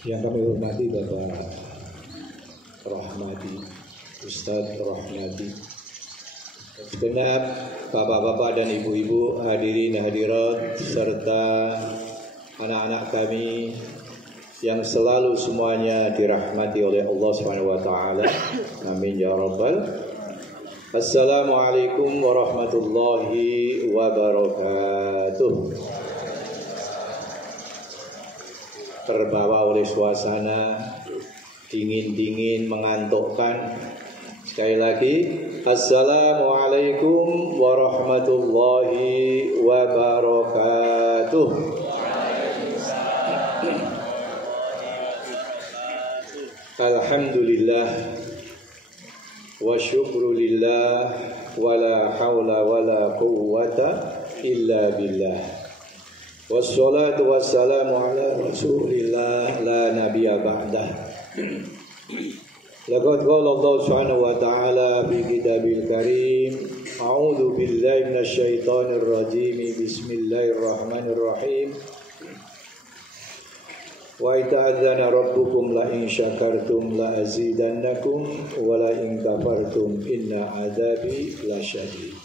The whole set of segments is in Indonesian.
Yang kami hormati Bapak Rahmadi, Ustadz Rahmadi, segenap bapak-bapak dan ibu-ibu, hadirin hadirat, serta anak-anak kami yang selalu semuanya dirahmati oleh Allah Subhanahu wa taala. Amin ya rabbal. Assalamualaikum warahmatullahi wabarakatuh. Terbawa oleh suasana dingin-dingin mengantukkan. Sekali lagi, assalamualaikum warahmatullahi wabarakatuh. Alhamdulillah wa syukrulillah wa la hawla wa la quwwata illa billah. Wassalatu wassalamu ala rasulillah la nabiyya ba'dah. Laqad qala Allah subhanahu wa ta'ala fi kitabil karim, a'udzu billahi minasy syaithanir rajim, bismillahirrahmanirrahim. Wa ta'adzana rabbukum la in syakartum la azidannakum wa la in kafartum inna adzabi lasyadid.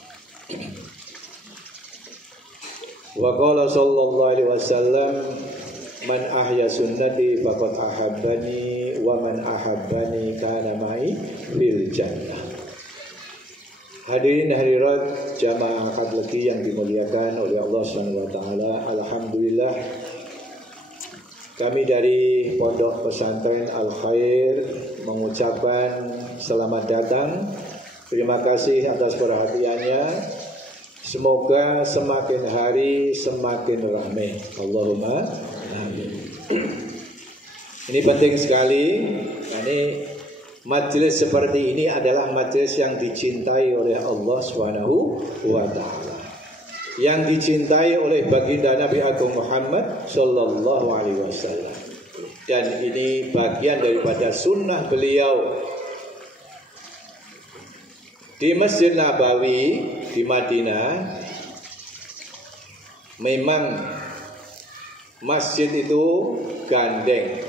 Wa qala sallallahu alaihi wasallam, man ahya sunnati faqad ahabbani wa man ahabbani kana ma'i fil jannah. Hadirin hadirat jamaah akad legi yang dimuliakan oleh Allah Subhanahu wa taala, alhamdulillah kami dari Pondok Pesantren Al Khair mengucapkan selamat datang. Terima kasih atas perhatiannya. Semoga semakin hari semakin ramai. Allahumma amin. Ini penting sekali. Ini majelis seperti ini adalah majelis yang dicintai oleh Allah Subhanahu wa taala, yang dicintai oleh baginda Nabi Agung Muhammad sallallahu alaihi wasallam. Dan ini bagian daripada sunnah beliau. Di Masjid Nabawi di Madinah, memang masjid itu gandeng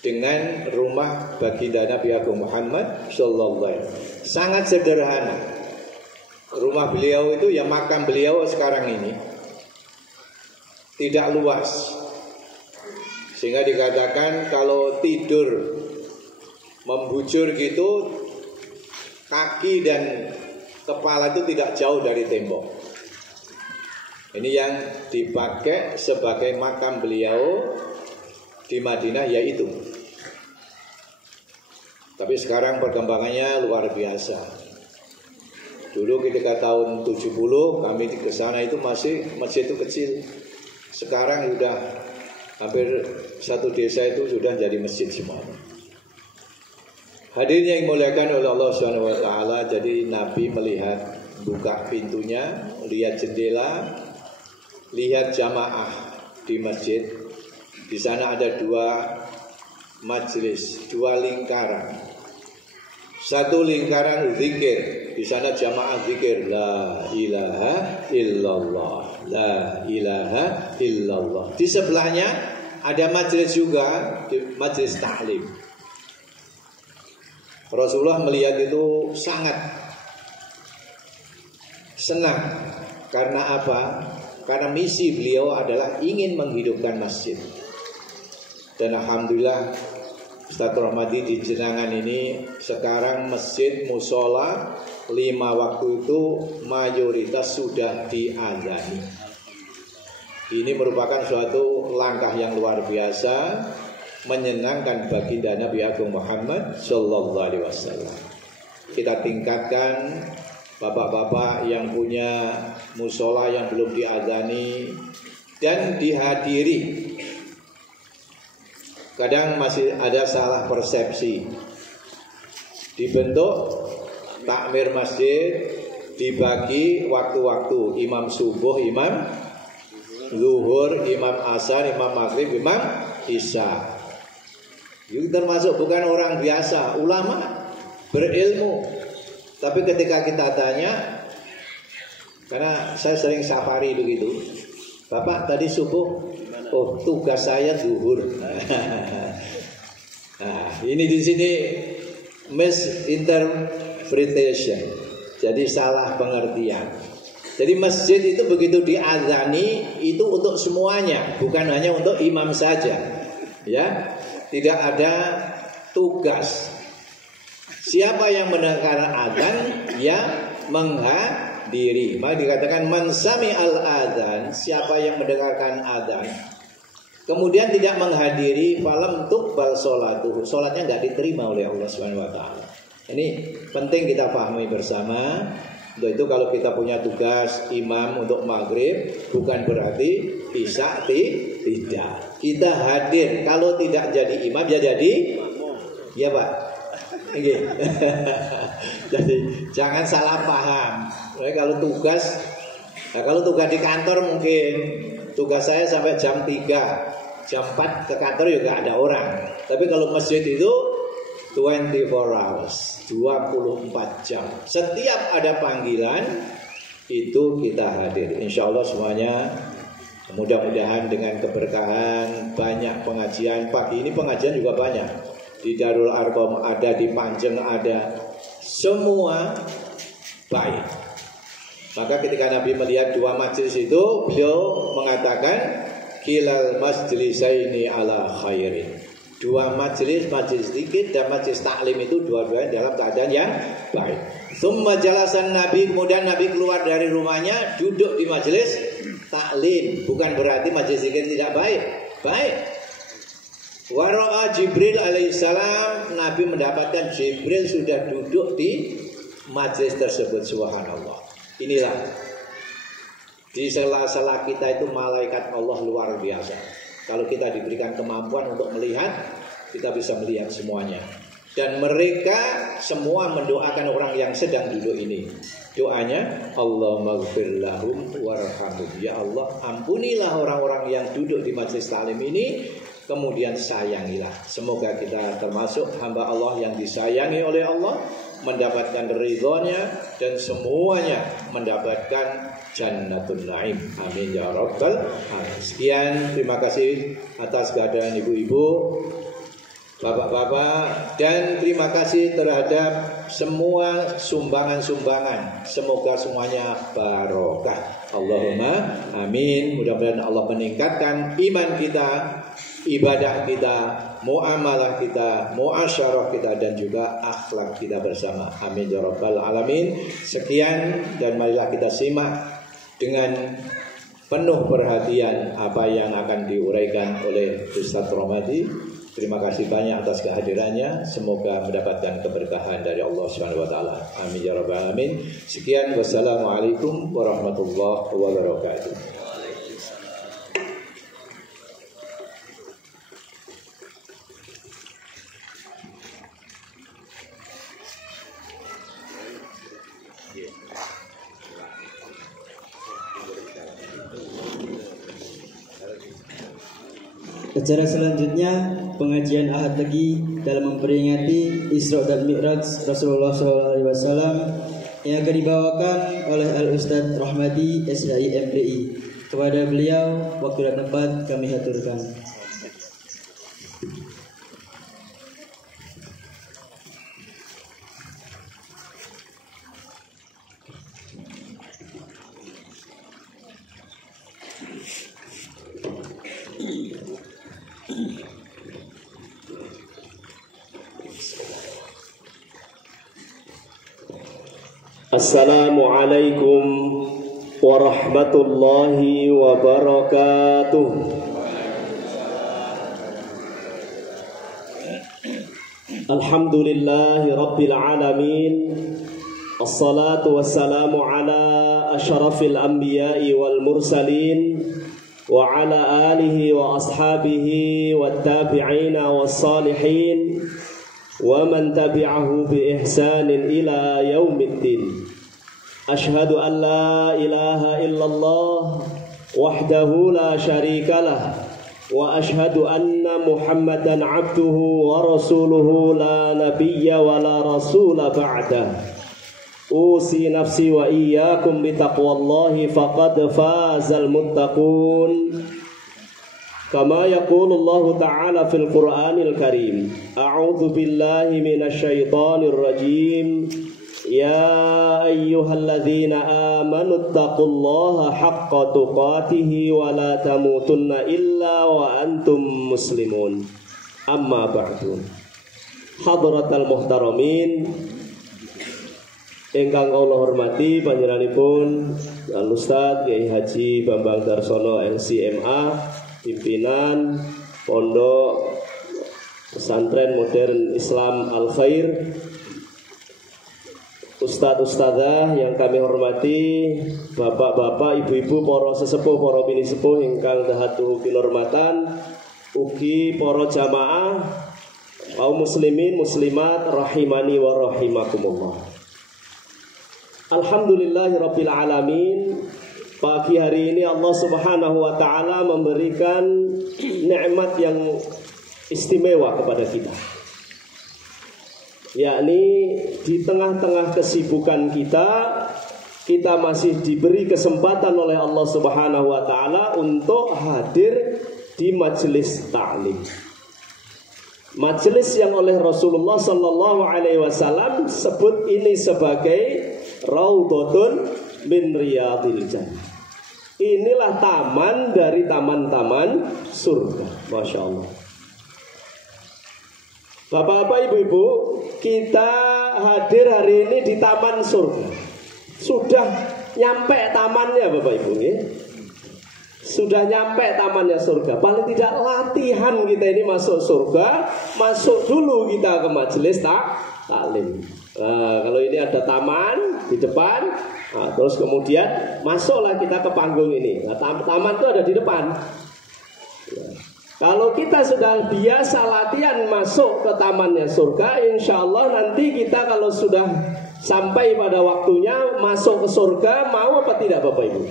dengan rumah baginda Nabi Agung Muhammad sallallahu alaihi wasallam. Sangat sederhana. Rumah beliau itu, ya makam beliau sekarang ini tidak luas, sehingga dikatakan kalau tidur membujur gitu, kaki dan kepala itu tidak jauh dari tembok. Ini yang dipakai sebagai makam beliau di Madinah, yaitu. Tapi sekarang perkembangannya luar biasa. Dulu ketika tahun 70 kami ke sana itu masih masjid itu kecil. Sekarang sudah hampir satu desa itu sudah jadi masjid semua. Hadirin yang dimuliakan oleh Allah Subhanahu wa taala, jadi Nabi melihat, buka pintunya, lihat jendela, lihat jamaah di masjid. Di sana ada dua majelis, dua lingkaran. Satu lingkaran zikir, di sana jamaah zikir la ilaha illallah, la ilaha illallah. Di sebelahnya ada majelis juga, majelis ta'lim. Rasulullah melihat itu sangat senang. Karena apa? Karena misi beliau adalah ingin menghidupkan masjid. Dan alhamdulillah Ustaz Rahmadi di Jenangan ini sekarang masjid musola 5 waktu itu mayoritas sudah diazani. Ini merupakan suatu langkah yang luar biasa, menyenangkan baginda Nabi Agung Muhammad sallallahu alaihi wasallam. Kita tingkatkan bapak-bapak yang punya musola yang belum diazani dan dihadiri. Kadang masih ada salah persepsi. Dibentuk takmir masjid, dibagi waktu-waktu, imam subuh, imam zuhur, imam asar, imam maghrib, imam isya. Itu termasuk bukan orang biasa, ulama berilmu. Tapi ketika kita tanya, karena saya sering safari begitu, Bapak tadi subuh oh tugas saya zuhur. Nah, ini di sini misinterpretation. Jadi salah pengertian. Jadi masjid itu begitu diazani itu untuk semuanya, bukan hanya untuk imam saja. Ya, tidak ada tugas. Siapa yang mendengarkan azan, ya menghadiri. Maka dikatakan man sami'al adzan, siapa yang mendengarkan azan kemudian tidak menghadiri, falam tuqbal sholatuhu, salatnya enggak diterima oleh Allah Subhanahu wa taala. Ini penting kita pahami bersama. Untuk itu kalau kita punya tugas imam untuk maghrib, bukan berarti isya tidak. Kita hadir. Kalau tidak jadi imam ya jadi, ya Pak. Okay. Jadi jangan salah paham. Kalau tugas di kantor mungkin tugas saya sampai jam 3, jam 4 ke kantor juga ada orang. Tapi kalau masjid itu 24 hours, 24 jam. Setiap ada panggilan itu kita hadir. Insya Allah semuanya mudah-mudahan dengan keberkahan, banyak pengajian. Pagi ini pengajian juga banyak. Di Darul Arqam ada, di Panjang ada. Semua baik. Maka ketika Nabi melihat dua majelis itu, beliau mengatakan kilal majlisaini ala khairin. Dua majelis zikir dan majelis taklim itu dua-duanya dalam keadaan yang baik. Tsumma jalasan Nabi, kemudian Nabi keluar dari rumahnya, duduk di majelis taklim. Bukan berarti majelis zikir tidak baik. Baik. Wa ra'a Jibril alaihissalam, Nabi mendapatkan Jibril sudah duduk di majelis tersebut. Subhanallah. Inilah di sela-sela kita itu malaikat Allah luar biasa. Kalau kita diberikan kemampuan untuk melihat, kita bisa melihat semuanya. Dan mereka semua mendoakan orang yang sedang duduk ini. Doanya, Allahumma ghfir lahum warhamhum. Ya Allah, ampunilah orang-orang yang duduk di majelis taklim ini, kemudian sayangilah. Semoga kita termasuk hamba Allah yang disayangi oleh Allah, mendapatkan ridhonya, dan semuanya mendapatkan Jannatul Naim. Amin ya rabbal alamin. Sekian, terima kasih atas kehadiran ibu-ibu, bapak-bapak, dan terima kasih terhadap semua sumbangan-sumbangan. Semoga semuanya barokah. Allahumma amin. Mudah-mudahan Allah meningkatkan iman kita, ibadah kita, muamalah kita, muasyarah kita, dan juga akhlak kita bersama. Amin ya rabbal alamin. Sekian, dan marilah kita simak dengan penuh perhatian apa yang akan diuraikan oleh Ustaz Romadi. Terima kasih banyak atas kehadirannya. Semoga mendapatkan keberkahan dari Allah Subhanahu wa taala. Amin ya rabbal alamin. Sekian, wassalamualaikum warahmatullahi wabarakatuh. Acara selanjutnya pengajian Ahad lagi dalam memperingati Isra dan Mi'raj Rasulullah SAW yang akan dibawakan oleh Al-Ustadz Rahmadi SHI MPI. Kepada beliau waktu dan tempat kami haturkan. Assalamualaikum warahmatullahi wabarakatuh. Alhamdulillahi rabbil alamin. Assalatu wassalamu ala asyrafil anbiya'i wal mursalin wa ala alihi wa ashabihi wat tabi'ina was salihin wa man tabi'ahu bi ihsanin ila yaumiddin. Ashhadu an la ilaha illallah wahdahu la syarika lah wa ashhadu anna Muhammadan abduhu wa rasuluhu la nabiyya wa la rasula ba'dah. Usi nafsi wa iyyakum bi taqwallahi faqad fazal muttaqun. Kama yaqulullahu ta'ala fil Qur'anil Karim. A'udzu billahi minasyaitonir rajim. Ya ayyuhalladzina amanu taqullaha haqqa tuqatih wa la tamutunna illa wa antum muslimun. Amma ba'du. Hadratal muhtaramin ingkang kula hormati panjenenganipun Al Ustaz Kyai Haji Bambang Darsono LCMA, pimpinan Pondok Pesantren Modern Islam Al Khair, Ustadz-ustadzah yang kami hormati, bapak-bapak, ibu-ibu, para sesepuh, para bini sepuh ingkang dahatu kinurmatan, ugi para jamaah kaum muslimin muslimat rahimani wa rahimakumullah. Alhamdulillahirabbil alamin. Pagi hari ini Allah Subhanahu wa taala memberikan nikmat yang istimewa kepada kita. Yakni di tengah-tengah kesibukan kita masih diberi kesempatan oleh Allah Subhanahu wa taala untuk hadir di majelis ta'lim. Majelis yang oleh Rasulullah sallallahu alaihi wasallam sebut ini sebagai Raudhatun min Riyadil Jannah. Inilah taman dari taman-taman surga. Masya Allah. Bapak-bapak, ibu-ibu, kita hadir hari ini di taman surga. Sudah nyampe tamannya Bapak Ibu ya? Sudah nyampe tamannya surga. Paling tidak latihan kita ini masuk surga. Masuk dulu kita ke majelis taklim. Nah, kalau ini ada taman di depan, nah, terus kemudian masuklah kita ke panggung ini. Nah, taman itu ada di depan. Nah, kalau kita sudah biasa latihan masuk ke tamannya surga, insya Allah nanti kita kalau sudah sampai pada waktunya masuk ke surga, mau apa tidak Bapak Ibu?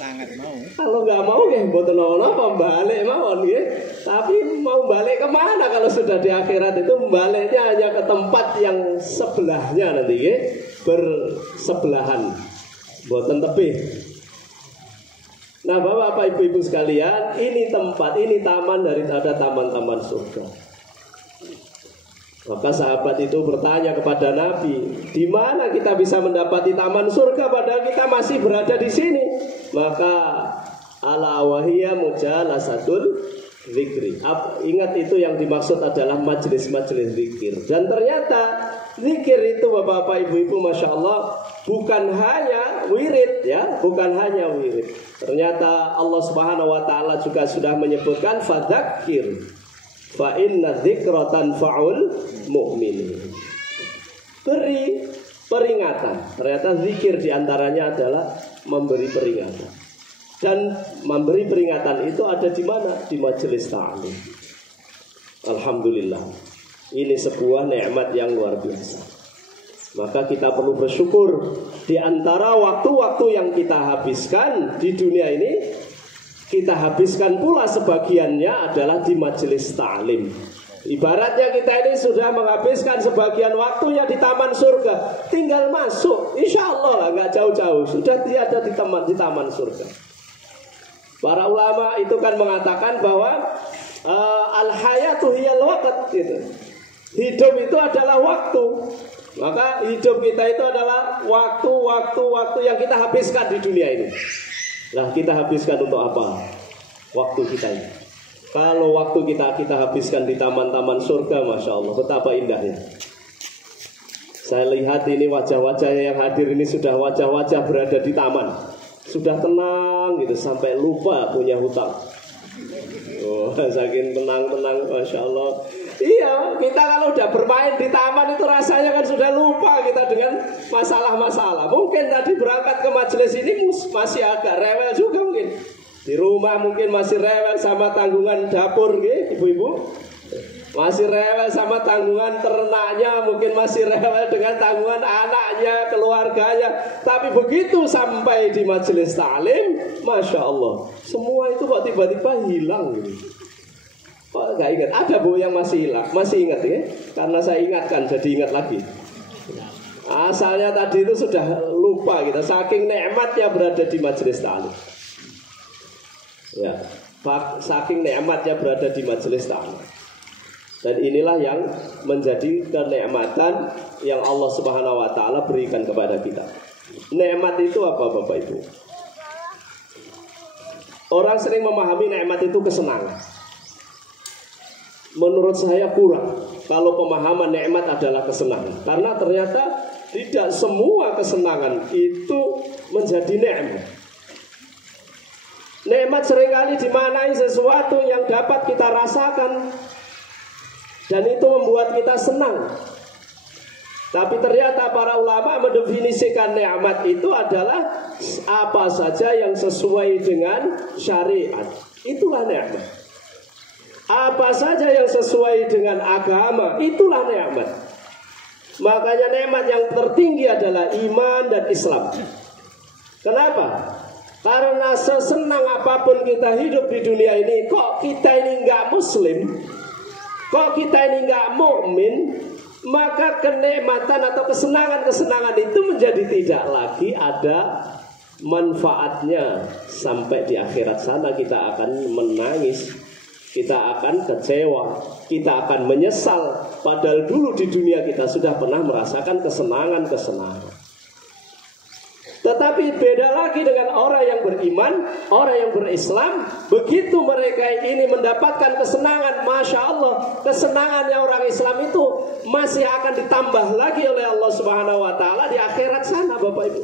Sangat mau. Kalau nggak mau ya mboten napa balik mawon nggih. Tapi mau balik kemana kalau sudah di akhirat itu baliknya hanya ke tempat yang sebelahnya nanti nggih, bersebelahan. Mboten tebih. Nah, Bapak Ibu sekalian, ini tempat, ini taman daripada taman-taman surga. Maka sahabat itu bertanya kepada Nabi, di mana kita bisa mendapati taman surga padahal kita masih berada di sini? Maka ala wahiyya mujalasatul zikri. Ingat itu yang dimaksud adalah majelis-majelis zikir. Dan ternyata zikir itu Bapak Ibu, Masya Allah, bukan hanya wirid ya, bukan hanya wirid. Ternyata Allah Subhanahu wa taala juga sudah menyebutkan fadzakir fa inna dzikra tanfa'ul mu'minin. Beri peringatan. Ternyata zikir diantaranya adalah memberi peringatan. Dan memberi peringatan itu ada di mana? Di majelis ta'lim. Alhamdulillah. Ini sebuah nikmat yang luar biasa. Maka kita perlu bersyukur. Di antara waktu-waktu yang kita habiskan di dunia ini, kita habiskan pula sebagiannya adalah di majelis ta'lim. Ibaratnya kita ini sudah menghabiskan sebagian waktunya di taman surga, tinggal masuk, insya Allah lah, nggak jauh-jauh, sudah tiada di taman surga. Para ulama itu kan mengatakan bahwa al-hayatu hiyal waqt gitu. Hidup itu adalah waktu. Maka hidup kita itu adalah waktu yang kita habiskan di dunia ini. Nah, kita habiskan untuk apa? Waktu kita ini. Kalau waktu kita habiskan di taman-taman surga, Masya Allah, betapa indahnya. Saya lihat ini wajah-wajah yang hadir ini sudah wajah-wajah berada di taman. Sudah tenang gitu, sampai lupa punya hutang. Oh, saking tenang-tenang, Masya Allah. Iya, kita kalau udah bermain di taman itu rasanya kan sudah lupa kita dengan masalah-masalah. Mungkin tadi berangkat ke majelis ini masih agak rewel juga mungkin. Di rumah mungkin masih rewel sama tanggungan dapur, gitu, ibu-ibu. Masih rewel sama tanggungan ternaknya, mungkin masih rewel dengan tanggungan anaknya, keluarganya. Tapi begitu sampai di majelis ta'lim, Masya Allah, semua itu kok tiba-tiba hilang gitu. Kok nggak ingat? Ada Bu yang masih hilang, masih ingat ya? Karena saya ingatkan, jadi ingat lagi. Asalnya tadi itu sudah lupa kita, saking nikmatnya berada di majelis ta'lim. Ya, saking nikmatnya berada di majelis taklim. Dan inilah yang menjadi kenikmatan yang Allah Subhanahu wa taala berikan kepada kita. Nikmat itu apa Bapak Ibu? Orang sering memahami nikmat itu kesenangan. Menurut saya kurang kalau pemahaman nikmat adalah kesenangan. Karena ternyata tidak semua kesenangan itu menjadi nikmat. Nikmat seringkali dimaknai sesuatu yang dapat kita rasakan dan itu membuat kita senang. Tapi ternyata para ulama mendefinisikan nikmat itu adalah apa saja yang sesuai dengan syariat. Itulah nikmat. Apa saja yang sesuai dengan agama, itulah nikmat. Makanya nikmat yang tertinggi adalah iman dan Islam. Kenapa? Karena sesenang apapun kita hidup di dunia ini, kok kita ini nggak muslim, kok kita ini nggak mukmin, maka kenikmatan atau kesenangan-kesenangan itu menjadi tidak lagi ada manfaatnya. Sampai di akhirat sana kita akan menangis, kita akan kecewa, kita akan menyesal. Padahal dulu di dunia kita sudah pernah merasakan kesenangan-kesenangan. Tetapi beda lagi dengan orang yang beriman, orang yang berislam. Begitu mereka ini mendapatkan kesenangan, Masya Allah, kesenangannya orang Islam itu masih akan ditambah lagi oleh Allah Subhanahu wa taala di akhirat sana, Bapak Ibu.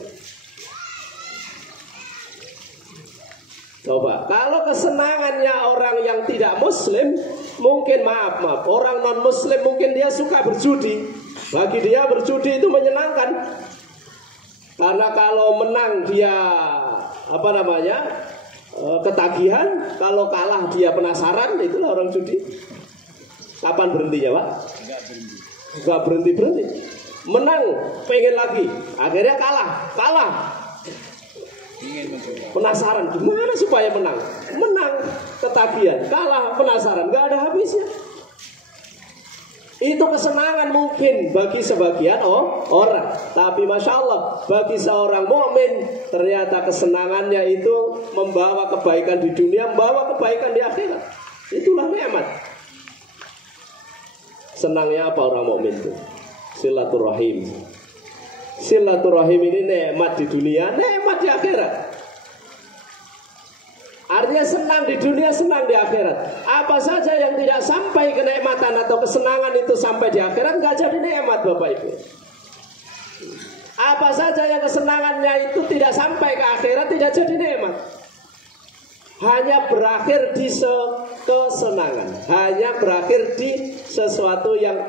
Coba, kalau kesenangannya orang yang tidak muslim, mungkin maaf, orang non muslim mungkin dia suka berjudi. Bagi dia berjudi itu menyenangkan. Karena kalau menang dia ketagihan, kalau kalah dia penasaran. Itulah orang judi. Kapan berhentinya, Pak? Enggak berhenti. Menang, pengen lagi. Akhirnya kalah. Penasaran, gimana supaya menang? Menang, ketagihan, kalah, penasaran, enggak ada habisnya. Itu kesenangan mungkin bagi sebagian orang, tapi Masya Allah, bagi seorang mukmin ternyata kesenangannya itu membawa kebaikan di dunia, membawa kebaikan di akhirat. Itulah nikmat. Senangnya apa orang mukmin itu? Silaturahim. Silaturahim ini nikmat di dunia, nikmat di akhirat. Artinya senang di dunia, senang di akhirat. Apa saja yang tidak sampai kenikmatan atau kesenangan itu sampai di akhirat, nggak jadi nikmat, Bapak Ibu. Apa saja yang kesenangannya itu tidak sampai ke akhirat, tidak jadi nikmat. Hanya berakhir di kesenangan, hanya berakhir di sesuatu yang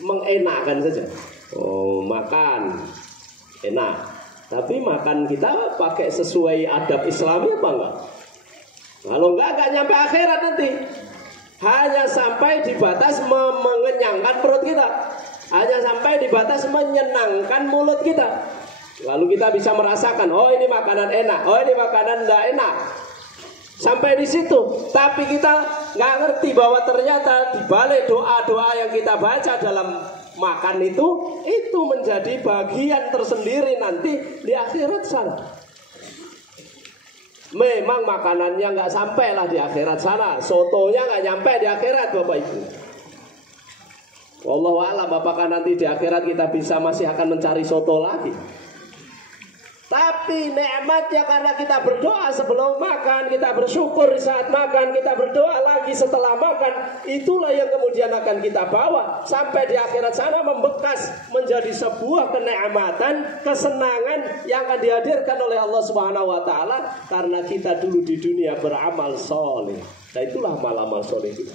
mengenakan saja. Makan enak, tapi makan kita pakai sesuai adab Islami apa enggak? Kalau enggak nyampe akhirat nanti. Hanya sampai di batas mengenyangkan perut kita, hanya sampai di batas menyenangkan mulut kita. Lalu kita bisa merasakan, oh ini makanan enak, oh ini makanan enggak enak. Sampai di situ. Tapi kita nggak ngerti bahwa ternyata di balik doa-doa yang kita baca dalam makan itu menjadi bagian tersendiri nanti di akhirat sana. Memang makanannya nggak sampai lah di akhirat sana, sotonya nggak nyampe di akhirat, Bapak Ibu. Wallahu a'lam, apakah nanti di akhirat kita masih akan mencari soto lagi? Tapi nikmatnya karena kita berdoa sebelum makan, kita bersyukur di saat makan, kita berdoa lagi setelah makan, itulah yang kemudian akan kita bawa sampai di akhirat sana membekas menjadi sebuah kenikmatan, kesenangan yang akan dihadirkan oleh Allah Subhanahu wa taala karena kita dulu di dunia beramal soleh. Nah itulah amal soleh kita.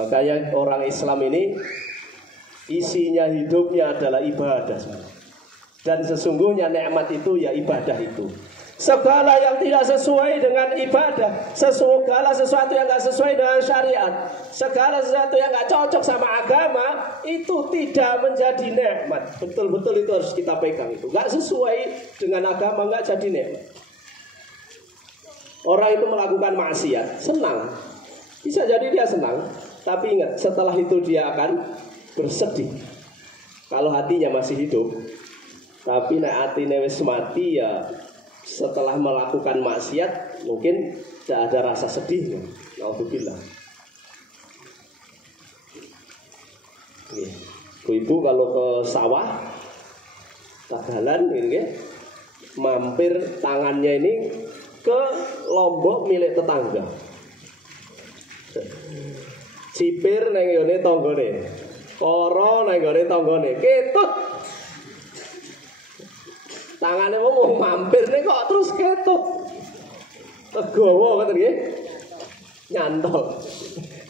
Makanya orang Islam ini isinya hidupnya adalah ibadah. Dan sesungguhnya nikmat itu ya ibadah itu. Segala yang tidak sesuai dengan ibadah, segala sesuatu yang tidak sesuai dengan syariat, segala sesuatu yang tidak cocok sama agama, itu tidak menjadi nikmat. Betul-betul itu harus kita pegang itu. Tidak sesuai dengan agama, tidak jadi nikmat. Orang itu melakukan maksiat, senang. Bisa jadi dia senang, tapi ingat setelah itu dia akan bersedih. Kalau hatinya masih hidup. Tapi nek atine wis mati ya setelah melakukan maksiat mungkin tidak ada rasa sedih. Alhamdulillah. Ibu kalau ke sawah Tagalan ini mampir tangannya ini ke lombok milik tetangga. Cipir nang ngene tanggane. Koro nang ngene tanggane. Ketut. Tangane mau mampir nih kok terus ketut. Tegawa ngoten nggih. Nyantol.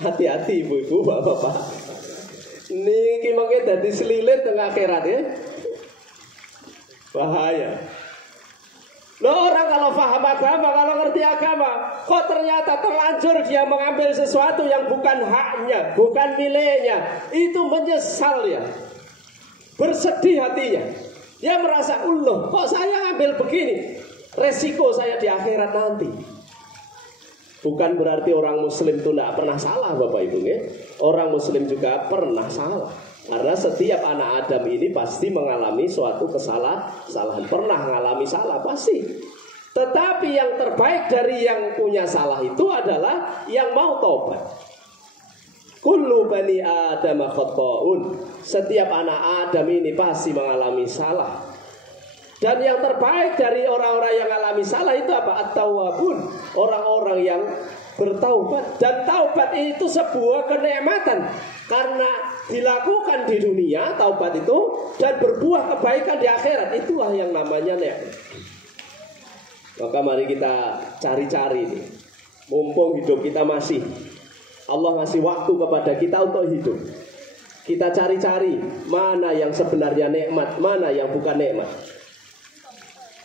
Hati-hati ibu-ibu, bapak-bapak. Niki mengke dadi selilit teng akhirat ya. Bahaya. Loh, orang kalau paham agama, kalau ngerti agama, kok ternyata terlanjur dia mengambil sesuatu yang bukan haknya, bukan miliknya, itu menyesal ya, bersedih hatinya. Dia merasa, kok saya ambil begini, resiko saya di akhirat nanti. Bukan berarti orang muslim itu tidak pernah salah, Bapak Ibu ya. Orang muslim juga pernah salah. Karena setiap anak Adam ini pasti mengalami suatu kesalahan. Pernah mengalami salah, pasti. Tetapi yang terbaik dari yang punya salah itu adalah yang mau tobat. Kullu bani Adam khata'un. Setiap anak Adam ini pasti mengalami salah. Dan yang terbaik dari orang-orang yang mengalami salah itu apa? At-tawwabun. Orang-orang yang bertaubat. Dan taubat itu sebuah kenikmatan. Karena dilakukan di dunia taubat itu dan berbuah kebaikan di akhirat, itulah yang namanya nikmat. Maka mari kita cari-cari nih. Mumpung hidup kita masih, Allah ngasih waktu kepada kita untuk hidup. Kita cari-cari mana yang sebenarnya nikmat, mana yang bukan nikmat.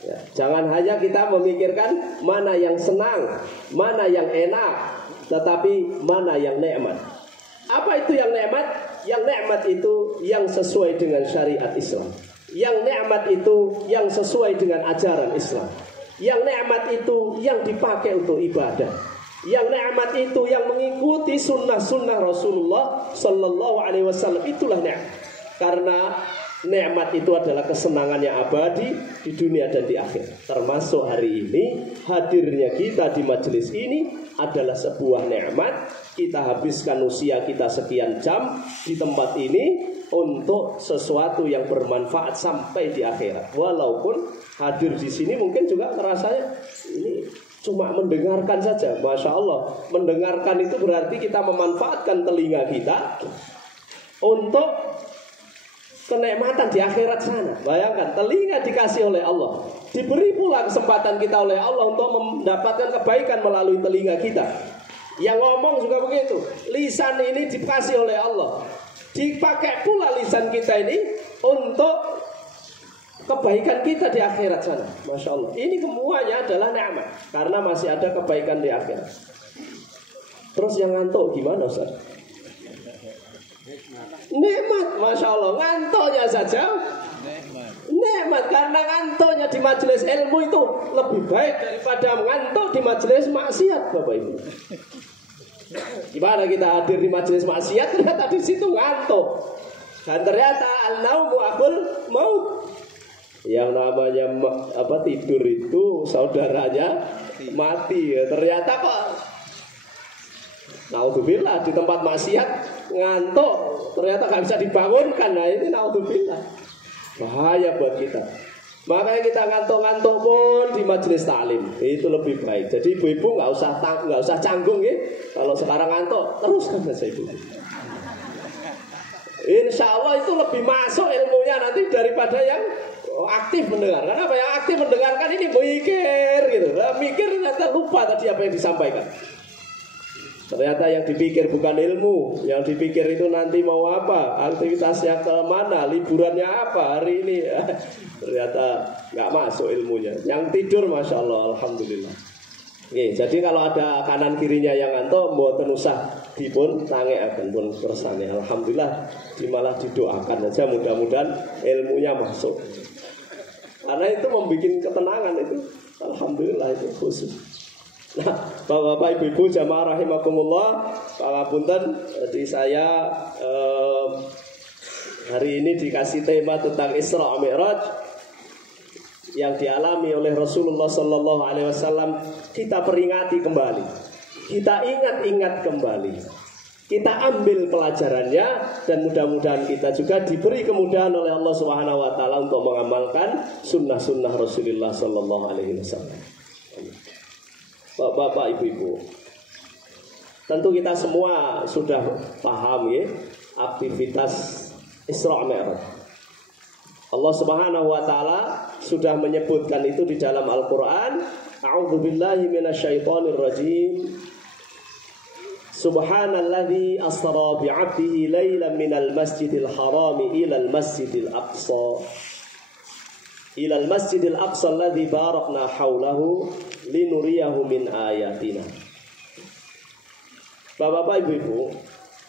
Ya, jangan hanya kita memikirkan mana yang senang, mana yang enak, tetapi mana yang nikmat. Apa itu yang nikmat? Yang nikmat itu yang sesuai dengan syariat Islam. Yang nikmat itu yang sesuai dengan ajaran Islam. Yang nikmat itu yang dipakai untuk ibadah. Yang nikmat itu yang mengikuti sunnah-sunnah Rasulullah Sallallahu Alaihi Wasallam. Itulah nikmat. Karena nikmat itu adalah kesenangan yang abadi di dunia dan di akhir. Termasuk hari ini hadirnya kita di majelis ini adalah sebuah nikmat. Kita habiskan usia kita sekian jam di tempat ini untuk sesuatu yang bermanfaat sampai di akhirat. Walaupun hadir di sini mungkin juga rasanya ini cuma mendengarkan saja. Masya Allah, mendengarkan itu berarti kita memanfaatkan telinga kita untuk kenikmatan di akhirat sana. Bayangkan, telinga dikasih oleh Allah, diberi pula kesempatan kita oleh Allah untuk mendapatkan kebaikan melalui telinga kita. Yang ngomong juga begitu. Lisan ini dikasih oleh Allah, dipakai pula lisan kita ini untuk kebaikan kita di akhirat sana. Masya Allah, ini semuanya adalah nikmat karena masih ada kebaikan di akhirat. Terus yang ngantuk gimana Ustaz? Nikmat, Masya Allah, ngantuknya saja nikmat. Karena ngantuknya di majelis ilmu itu lebih baik daripada ngantuk di majelis maksiat, Bapak Ibu. Gimana kita hadir di majelis maksiat, ternyata di situ ngantuk. Dan ternyata al-naumu akhul maut. Yang namanya tidur itu saudaranya mati. Ternyata kok naudzubillah di tempat maksiat ngantuk, ternyata gak bisa dibangunkan. Nah ini naudzubillah, bahaya buat kita. Makanya kita ngantuk-ngantuk pun di majelis taklim itu lebih baik. Jadi ibu-ibu nggak usah canggung ya. Kalau sekarang ngantuk teruskan saja ibu. Insya Allah itu lebih masuk ilmunya nanti daripada yang aktif mendengarkan. Apa yang aktif mendengarkan ini mikir gitu, mikir ternyata lupa tadi apa yang disampaikan. Ternyata yang dipikir bukan ilmu, yang dipikir itu nanti mau apa, aktivitasnya ke mana, liburannya apa hari ini. Ternyata nggak masuk ilmunya. Yang tidur, Masya Allah, Alhamdulillah. Oke, jadi kalau ada kanan kirinya yang ngantuk, mboten usah dipun tangeaken pun kersane. Alhamdulillah, malah didoakan aja mudah-mudahan ilmunya masuk. Karena itu membuat ketenangan itu. Alhamdulillah itu khusus. Nah, Bapak Ibu jamaah rahimakumullah, pangapunten, jadi saya hari ini dikasih tema tentang Isra Mi'raj. yang dialami oleh Rasulullah Sallallahu Alaihi Wasallam kita peringati kembali, kita ingat-ingat kembali, kita ambil pelajarannya, dan mudah-mudahan kita juga diberi kemudahan oleh Allah Subhanahu Wa Taala untuk mengamalkan sunnah-sunnah Rasulullah Sallallahu Alaihi Wasallam. Bapak, ibu-ibu, tentu kita semua sudah paham ya aktivitas Isra Mi'raj. Allah Subhanahu wa taala sudah menyebutkan itu di dalam Al-Qur'an. A'udzubillahi minasyaitonir rajim. Subhanalladzi asra bi'abdihi lailan minal masjidil harami ilal masjidil aqsa. Ilal masjidil aqsa alladzi barakna haulahu linuriyahu min ayatina. Bapak-bapak, ibu-ibu,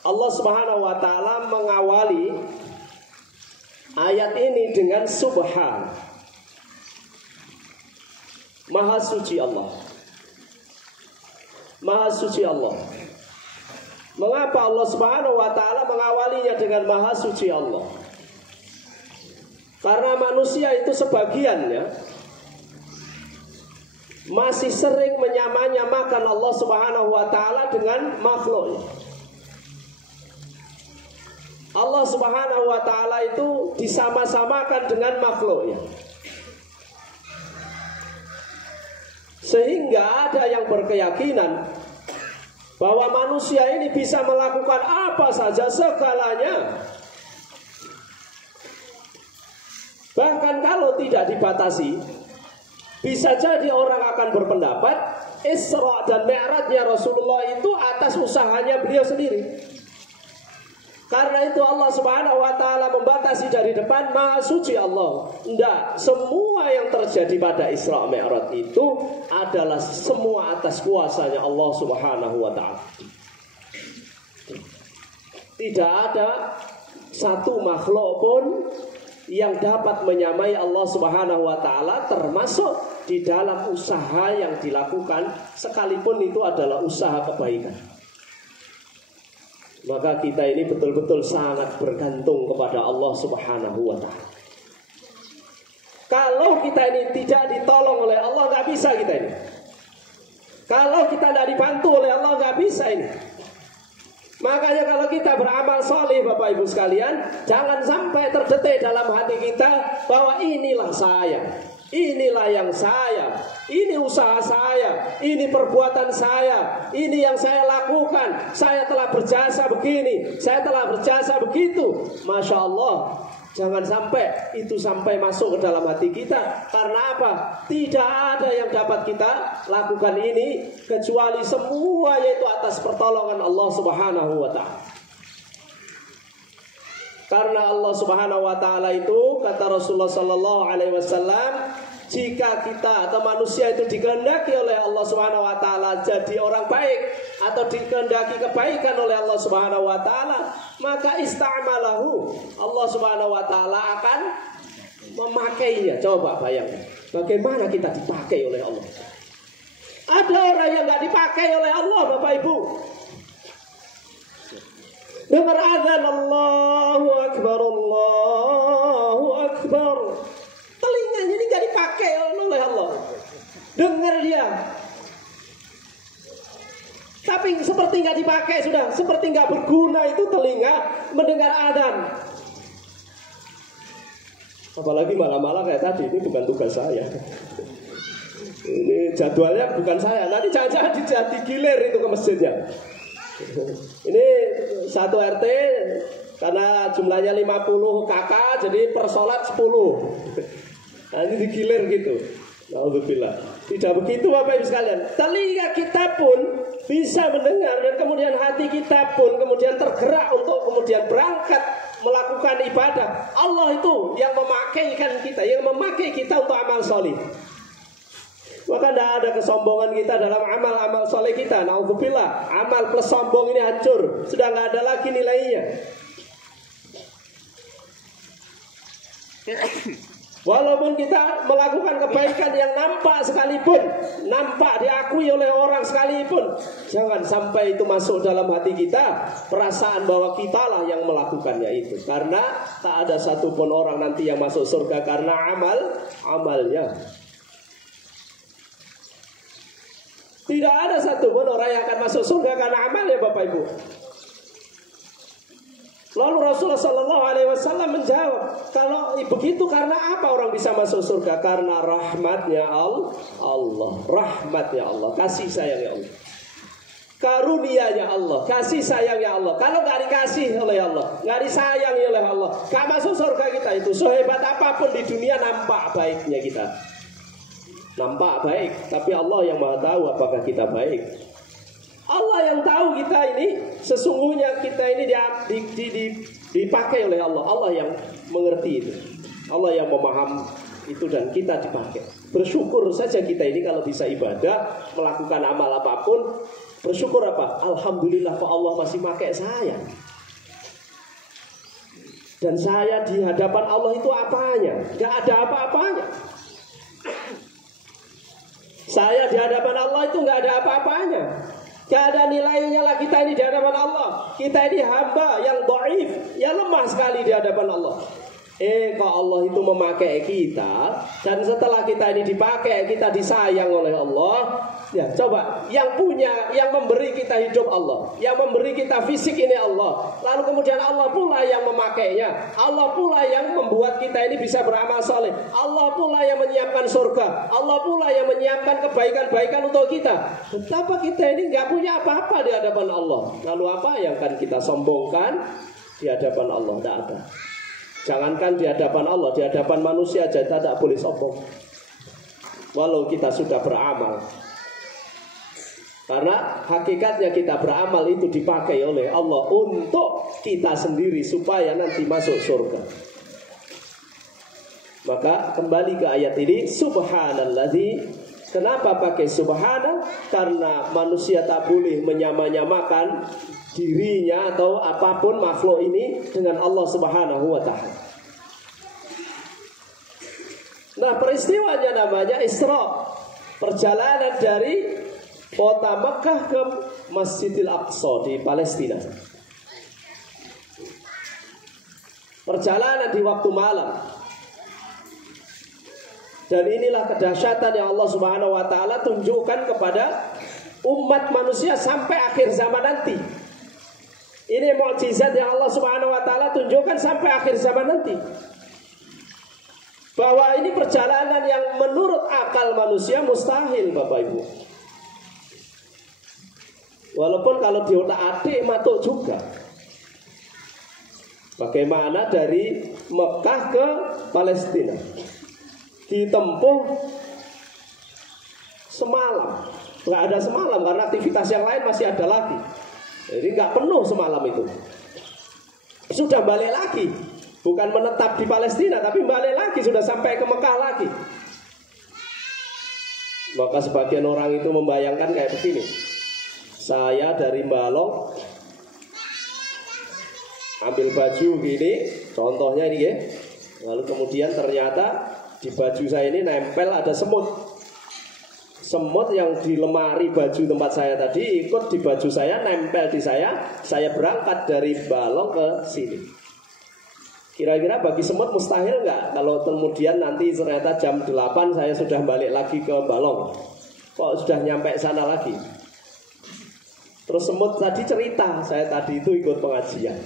Allah Subhanahu wa taala mengawali ayat ini dengan subhan. Maha suci Allah. Maha suci Allah. Mengapa Allah Subhanahu wa taala mengawalinya dengan maha suci Allah? Karena manusia itu sebagiannya masih sering menyamakan Allah Subhanahu wa taala dengan makhluknya. Allah Subhanahu wa taala itu disama-samakan dengan makhluknya. Sehingga ada yang berkeyakinan bahwa manusia ini bisa melakukan apa saja, segalanya. Bahkan kalau tidak dibatasi, bisa jadi orang akan berpendapat Isra dan Mi'rajnya Rasulullah itu atas usahanya beliau sendiri. Karena itu Allah Subhanahu wa taala membatasi dari depan, maha suci Allah. Tidak, semua yang terjadi pada Isra Mi'raj itu adalah semua atas kuasanya Allah Subhanahu wa taala. Tidak ada satu makhluk pun yang dapat menyamai Allah Subhanahu wa taala, termasuk di dalam usaha yang dilakukan, sekalipun itu adalah usaha kebaikan. Maka kita ini betul-betul sangat bergantung kepada Allah Subhanahu wa ta'ala. Kalau kita ini tidak ditolong oleh Allah, gak bisa kita ini. Kalau kita tidak dibantu oleh Allah, gak bisa ini. Makanya kalau kita beramal soleh, Bapak Ibu sekalian, jangan sampai terdetik dalam hati kita bahwa inilah saya, inilah yang saya, ini usaha saya, ini perbuatan saya, ini yang saya lakukan, saya telah berjasa begini, saya telah berjasa begitu. Masya Allah, jangan sampai itu sampai masuk ke dalam hati kita. Karena apa? Tidak ada yang dapat kita lakukan ini kecuali semua yaitu atas pertolongan Allah Subhanahu wa ta'ala. Karena Allah Subhanahu wa ta'ala itu, kata Rasulullah sallallahu alaihi wasallam, jika kita atau manusia itu dikehendaki oleh Allah Subhanahu wa ta'ala jadi orang baik atau dikehendaki kebaikan oleh Allah Subhanahu wa ta'ala, maka ista'malahu, Allah Subhanahu wa ta'ala akan memakainya. Coba bayangkan bagaimana kita dipakai oleh Allah. Ada orang yang gak dipakai oleh Allah, Bapak Ibu. Dengar azan, Allahu Akbar, Allahu Akbar. Telinganya ini gak dipakai oleh Allah. Dengar dia. Tapi seperti gak dipakai sudah. Seperti gak berguna itu telinga mendengar azan. Apalagi malam-malam kayak tadi. Ini bukan tugas saya. Ini jadwalnya bukan saya. Nanti jangan-jangan digilir itu ke masjidnya. Ini satu RT karena jumlahnya 50 kakak, jadi per sholat 10. Nah, ini digilir gitu. Alhamdulillah. Tidak begitu Bapak Ibu sekalian. Telinga kita pun bisa mendengar, dan kemudian hati kita pun kemudian tergerak untuk kemudian berangkat melakukan ibadah. Allah itu yang memakaikan kita, yang memakai kita untuk amal soleh. Maka tidak ada kesombongan kita dalam amal-amal soleh kita. Na'udzubillah, amal plus sombong ini hancur, sudah tidak ada lagi nilainya. Walaupun kita melakukan kebaikan yang nampak sekalipun, nampak diakui oleh orang sekalipun, jangan sampai itu masuk dalam hati kita perasaan bahwa kitalah yang melakukannya itu. Karena tak ada satupun orang nanti yang masuk surga karena amalnya. Tidak ada satupun orang yang akan masuk surga karena amalnya, Bapak Ibu. Lalu Rasulullah SAW menjawab, kalau begitu karena apa orang bisa masuk surga? Karena rahmatnya Allah, rahmatnya Allah, kasih sayangnya Allah, karunia-Nya Allah, kasih sayangnya Allah. Kalau nggak dikasih oleh Allah, nggak disayangi oleh Allah, nggak masuk surga kita itu. Sehebat apapun di dunia nampak baiknya kita, nampak baik, tapi Allah yang Maha tahu apakah kita baik. Allah yang tahu kita ini sesungguhnya kita ini dipakai oleh Allah. Allah yang mengerti itu, Allah yang memahami itu, dan kita dipakai. Bersyukur saja kita ini kalau bisa ibadah, melakukan amal apapun. Bersyukur apa? Alhamdulillah kok Allah masih pakai saya. Dan saya di hadapan Allah itu apanya? Gak ada apa-apanya. Saya di hadapan Allah itu gak ada apa-apanya. Gak ada nilainya lah kita ini di hadapan Allah. Kita ini hamba yang dhaif, yang lemah sekali di hadapan Allah. Kok Allah itu memakai kita, dan setelah kita ini dipakai, kita disayang oleh Allah. Ya, coba yang punya, yang memberi kita hidup Allah, yang memberi kita fisik ini Allah. Lalu kemudian Allah pula yang memakainya, Allah pula yang membuat kita ini bisa beramal soleh, Allah pula yang menyiapkan surga, Allah pula yang menyiapkan kebaikan-baikan untuk kita. Betapa kita ini nggak punya apa-apa di hadapan Allah. Lalu apa yang akan kita sombongkan di hadapan Allah? Tidak ada. Jangankan di hadapan Allah, di hadapan manusia aja kita tidak boleh sombong, walau kita sudah beramal. Karena hakikatnya kita beramal itu dipakai oleh Allah untuk kita sendiri supaya nanti masuk surga. Maka kembali ke ayat ini, subhanalladzi. Kenapa pakai subhana? Karena manusia tak boleh menyamakan dirinya atau apapun makhluk ini dengan Allah Subhanahu wa ta'ala. Nah, peristiwanya namanya Isra, perjalanan dari kota Mekah ke Masjidil Aqsa di Palestina. Perjalanan di waktu malam. Dan inilah kedahsyatan yang Allah Subhanahu wa ta'ala tunjukkan kepada umat manusia sampai akhir zaman nanti. Ini mukjizat yang Allah Subhanahu wa ta'ala tunjukkan sampai akhir zaman nanti. Bahwa ini perjalanan yang menurut akal manusia mustahil, Bapak Ibu. Walaupun kalau di otak-atik matuk juga. Bagaimana dari Mekah ke Palestina ditempuh semalam. Nggak ada semalam karena aktivitas yang lain masih ada lagi. Jadi nggak penuh semalam itu. Sudah balik lagi. Bukan menetap di Palestina, tapi balik lagi, sudah sampai ke Mekah lagi. Maka sebagian orang itu membayangkan kayak begini. Saya dari Balong ambil baju gini, contohnya ini ya. Lalu kemudian ternyata di baju saya ini nempel ada semut. Semut yang di lemari baju tempat saya tadi ikut di baju saya, nempel di saya. Saya berangkat dari Balong ke sini. Kira-kira bagi semut mustahil nggak kalau kemudian nanti ternyata jam 8 saya sudah balik lagi ke Balong? Kok sudah nyampe sana lagi? Terus semut tadi cerita, saya tadi itu ikut pengajian.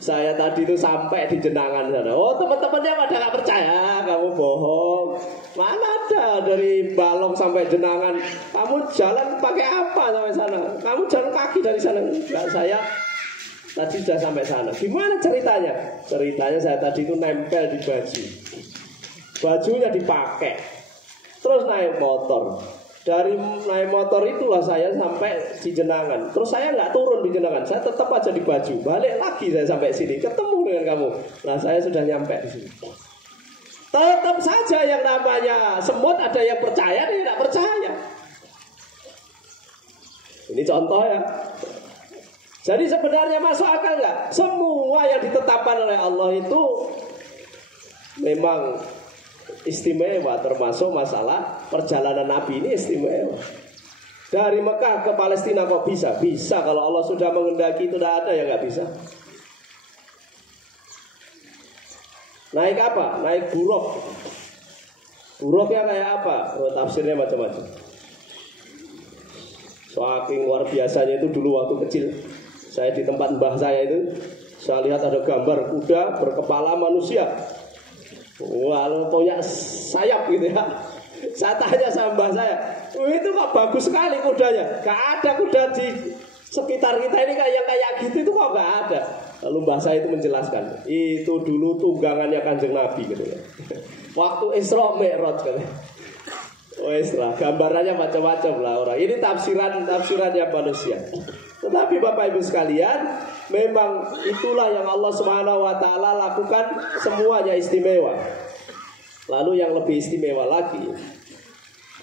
Saya tadi itu sampai di Jenangan sana. Oh, teman-temannya pada nggak percaya, kamu bohong. Mana ada dari Balong sampai Jenangan? Kamu jalan pakai apa sampai sana? Kamu jalan kaki dari sana? Enggak, saya tadi sudah sampai sana. Gimana ceritanya? Ceritanya saya tadi itu nempel di baju. Bajunya dipakai. Terus naik motor. Dari naik motor itulah saya sampai di Jenangan. Terus saya nggak turun di Jenangan, saya tetap aja di baju. Balik lagi saya sampai sini, ketemu dengan kamu. Nah, saya sudah nyampe di sini. Tetap saja yang namanya semut ada yang percaya, ada yang tidak percaya. Ini contoh ya. Jadi sebenarnya masuk akal nggak? Semua yang ditetapkan oleh Allah itu memang istimewa, termasuk masalah perjalanan Nabi ini istimewa. Dari Mekah ke Palestina kok bisa? Bisa, kalau Allah sudah mengendaki, itu tidak ada yang nggak bisa. Naik apa? Naik buruk. Buruknya kayak apa? Oh, tafsirnya macam-macam. Saking luar biasanya itu dulu waktu kecil, saya di tempat mbah saya itu, saya lihat ada gambar kuda berkepala manusia. Wah, punya sayap gitu ya. Saya tanya sama mbah saya, itu kok bagus sekali kudanya. Gak ada kuda di sekitar kita ini kayak gitu, itu kok gak ada. Lalu mbah saya itu menjelaskan, itu dulu tunggangannya Kanjeng Nabi gitu ya. Waktu Isra Mi'raj kan. Wes lah, gambarannya macam-macam lah orang. Ini tafsirannya manusia. Tetapi Bapak Ibu sekalian, memang itulah yang Allah Subhanahu wa taala lakukan, semuanya istimewa. Lalu yang lebih istimewa lagi,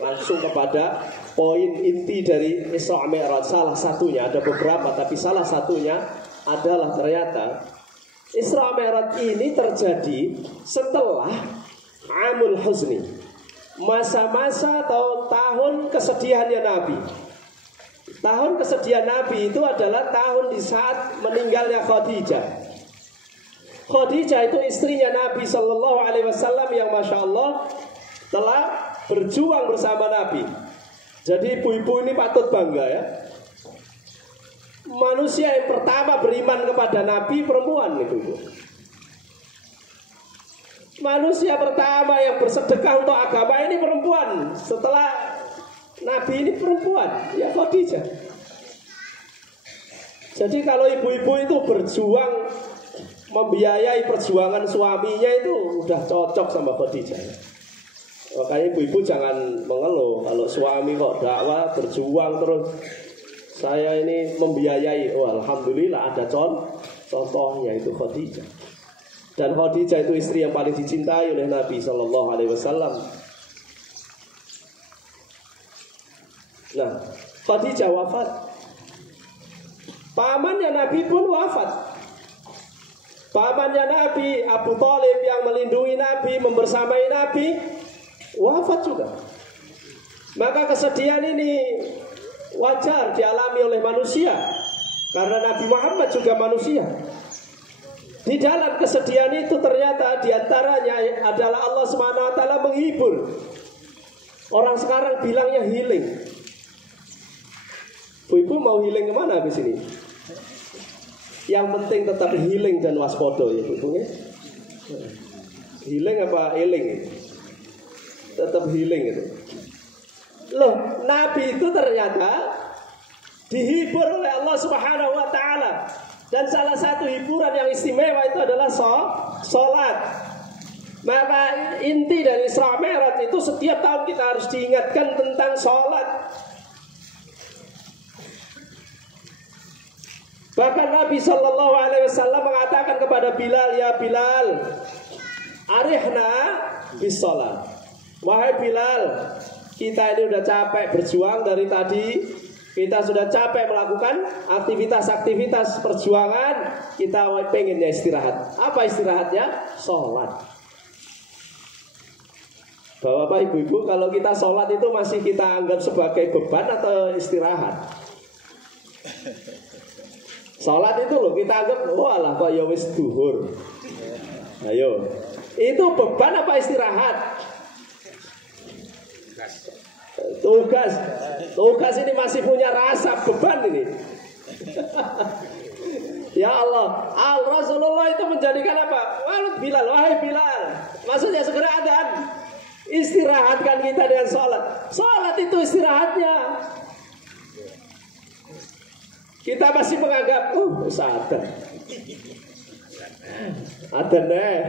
langsung kepada poin inti dari Isra Mi'raj. Salah satunya, ada beberapa, tapi salah satunya adalah ternyata Isra Mi'raj ini terjadi setelah Amul Huzni, masa-masa atau tahun kesedihannya Nabi. Tahun kesedihan Nabi itu adalah tahun di saat meninggalnya Khadijah. Khadijah itu istrinya Nabi Sallallahu Alaihi Wasallam yang Masya Allah telah berjuang bersama Nabi. Jadi ibu-ibu ini patut bangga ya. Manusia yang pertama beriman kepada Nabi perempuan itu. Manusia pertama yang bersedekah untuk agama ini perempuan. Setelah Nabi ini perempuan, ya Khadijah. Jadi kalau ibu-ibu itu berjuang membiayai perjuangan suaminya itu udah cocok sama Khadijah. Makanya ibu-ibu jangan mengeluh kalau suami kok dakwah berjuang terus saya ini membiayai. Oh, alhamdulillah ada contohnya itu Khadijah. Dan Khadijah itu istri yang paling dicintai oleh Nabi Sallallahu Alaihi Wasallam. Nah, Khadijah wafat, pamannya Nabi pun wafat. Pamannya Nabi, Abu Thalib yang melindungi Nabi, membersamai Nabi, wafat juga. Maka kesedihan ini wajar dialami oleh manusia, karena Nabi Muhammad juga manusia. Di dalam kesedihan itu ternyata diantaranya adalah Allah SWT menghibur. Orang sekarang bilangnya healing. Ibu mau healing kemana habis ini? Yang penting tetap healing dan waspada ya Bu. Healing apa healing? Tetap healing itu. Loh, Nabi itu ternyata dihibur oleh Allah Subhanahu wa taala. Dan salah satu hiburan yang istimewa itu adalah sholat. Maka inti dari Isra Mi'raj itu setiap tahun kita harus diingatkan tentang sholat. Bahkan Nabi Sallallahu Alaihi Wasallam mengatakan kepada Bilal, ya Bilal, arihna bis sholat. Wahai Bilal, kita ini udah capek berjuang dari tadi. Kita sudah capek melakukan aktivitas-aktivitas perjuangan. Kita pengennya istirahat. Apa istirahatnya? Sholat. Bapak-bapak, ibu-ibu, kalau kita sholat itu masih kita anggap sebagai beban atau istirahat? Sholat itu loh kita anggap, walah kok ya wis duhur. Ayo, itu beban apa istirahat? Tugas ini masih punya rasa beban ini. Ya Allah, Rasulullah itu menjadikan apa? Wahai Bilal, maksudnya segera adzan. Istirahatkan kita dengan sholat. Sholat itu istirahatnya. Kita masih menganggap, sadar. Adzan deh.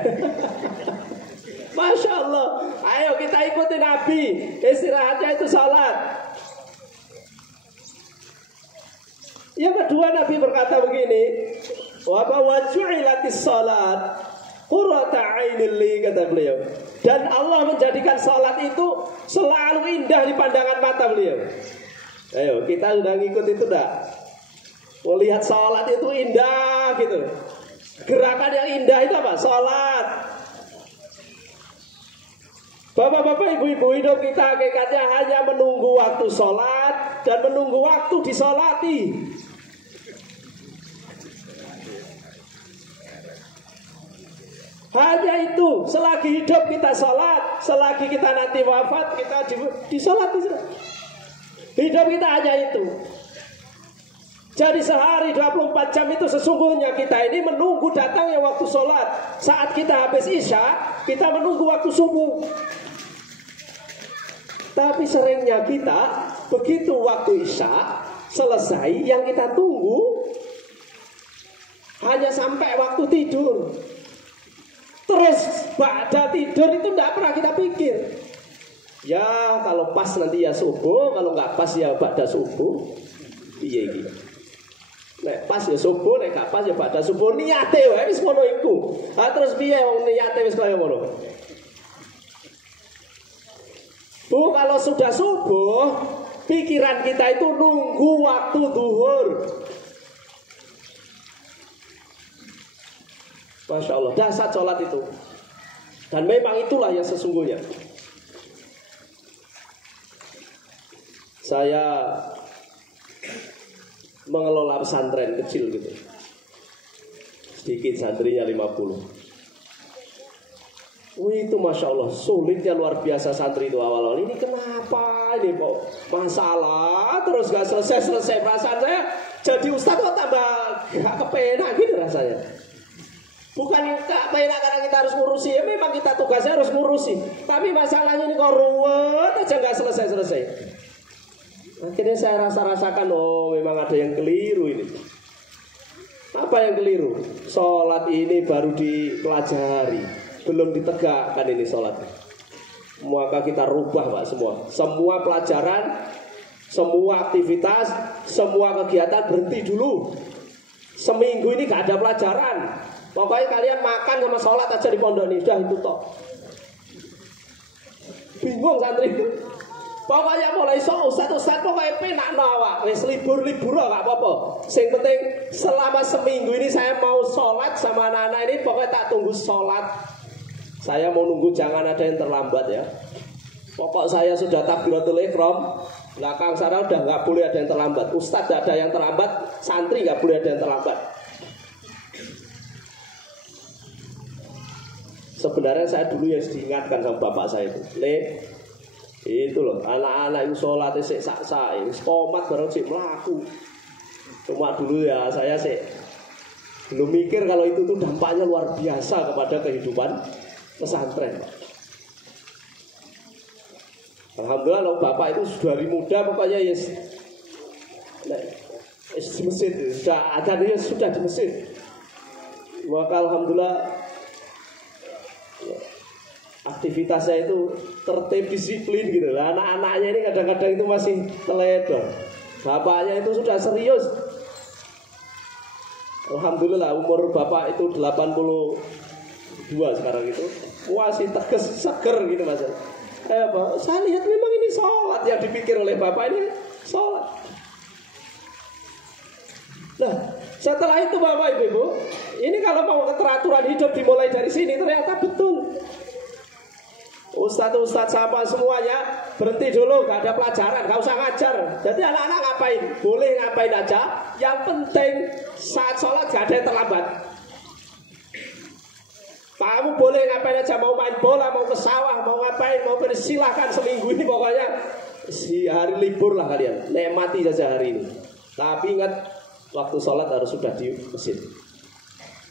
Masya Allah. Ayo kita ikuti Nabi. Istirahatnya itu sholat. Yang kedua Nabi berkata begini, wa ju'ilatis sholat qurrata 'ainil li, kata beliau. Dan Allah menjadikan sholat itu selalu indah di pandangan mata beliau. Ayo kita sudah ngikut itu dah. Melihat sholat itu indah gitu. Gerakan yang indah itu apa? Sholat. Bapak-bapak, ibu-ibu, hidup kita hakikatnya hanya menunggu waktu sholat dan menunggu waktu disolati. Hanya itu, selagi hidup kita sholat, selagi kita nanti wafat kita disolati. Hidup kita hanya itu. Jadi sehari 24 jam itu sesungguhnya kita ini menunggu datangnya waktu sholat. Saat kita habis isya, kita menunggu waktu subuh. Tapi seringnya kita begitu waktu isya selesai, yang kita tunggu hanya sampai waktu tidur. Terus pada tidur itu tidak pernah kita pikir. Ya kalau pas nanti ya subuh, kalau nggak pas ya pada subuh. Iya gitu. Nek pas ya subuh, nek gak pas ya pada subuh. Niate wae wis ngono iku. Ah terus piye wong niate wis kaya ngono? Bu, kalau sudah subuh, pikiran kita itu nunggu waktu zuhur. Masya Allah, dasar sholat itu. Dan memang itulah yang sesungguhnya. Saya mengelola pesantren kecil gitu. Sedikit santrinya 50. Itu Masya Allah, sulitnya luar biasa santri itu awal-awal. Ini kenapa ini kok masalah terus gak selesai-selesai. Perasaan saya jadi ustaz kok tambah gak kepenak gitu rasanya. Bukan gak kepenak karena kita harus ngurusi. Ya memang kita tugasnya harus ngurusi. Tapi masalahnya ini kok ruwet aja gak selesai-selesai. Akhirnya saya rasakan, oh memang ada yang keliru ini. Apa yang keliru? Sholat ini baru dipelajari, belum ditegakkan ini sholat. Maka kita rubah Pak semua. Semua pelajaran, semua aktivitas, semua kegiatan berhenti dulu. Seminggu ini gak ada pelajaran. Pokoknya kalian makan sama sholat aja di pondok ini. Udah itu toh. Bingung santri. Pokoknya mulai ustaz pokoknya penak nawa. Wes libur-libur gak apa-apa. Yang penting selama seminggu ini saya mau sholat sama anak-anak ini. Pokoknya tak tunggu sholat. Saya mau nunggu jangan ada yang terlambat ya. Pokok saya sudah takbiratul ihram. Belakang sana udah gak boleh ada yang terlambat. Ustaz gak ada yang terlambat. Santri gak boleh ada yang terlambat. Sebenarnya saya dulu yang diingatkan sama bapak saya itu loh, anak-anak itu sholat sik sak-sak, komat bareng sik melaku. Cuma dulu ya saya sih belum mikir kalau itu tuh dampaknya luar biasa kepada kehidupan pesantren. Alhamdulillah loh, bapak itu sudah dari muda pokoknya yes, di masjid sudah ada dia sudah di masjid. Maka alhamdulillah aktivitasnya itu tertib disiplin gitu lah. Anak-anaknya ini kadang-kadang itu masih teledor. Bapaknya itu sudah serius. Alhamdulillah umur bapak itu 82 sekarang itu masih tegas seger gitu mas. Saya lihat memang ini sholat yang dipikir oleh bapak ini sholat. Nah setelah itu bapak ibu, ini kalau mau keteraturan hidup dimulai dari sini ternyata betul. Ustadz sama semuanya berhenti dulu, gak ada pelajaran, gak usah ngajar. Jadi anak-anak ngapain? Boleh ngapain aja. Yang penting saat sholat gak ada yang terlambat. Kamu boleh ngapain aja, mau main bola, mau ke sawah, mau ngapain, mau silahkan seminggu ini pokoknya si hari libur lah kalian. Nikmati saja hari ini. Tapi ingat waktu sholat harus sudah di masjid.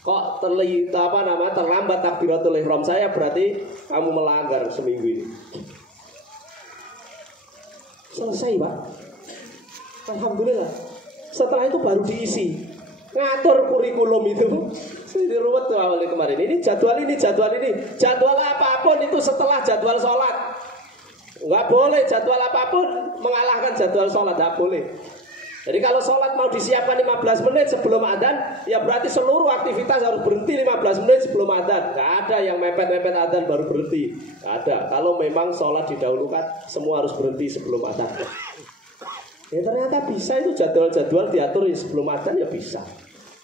Kok terlambat takbiratul ihram saya, berarti kamu melanggar seminggu ini. Selesai Pak. Alhamdulillah. Setelah itu baru diisi. Ngatur kurikulum itu. Ini ruwet tuh awalnya kemarin. Ini jadwal ini. Jadwal apapun itu setelah jadwal sholat. Nggak boleh jadwal apapun mengalahkan jadwal sholat. Nggak boleh. Jadi kalau sholat mau disiapkan 15 menit sebelum adzan, ya berarti seluruh aktivitas harus berhenti 15 menit sebelum adzan. Gak ada yang mepet-mepet adzan baru berhenti. Gak ada. Kalau memang sholat didahulukan, semua harus berhenti sebelum adzan. Ya ternyata bisa itu jadwal-jadwal diatur sebelum adzan ya bisa.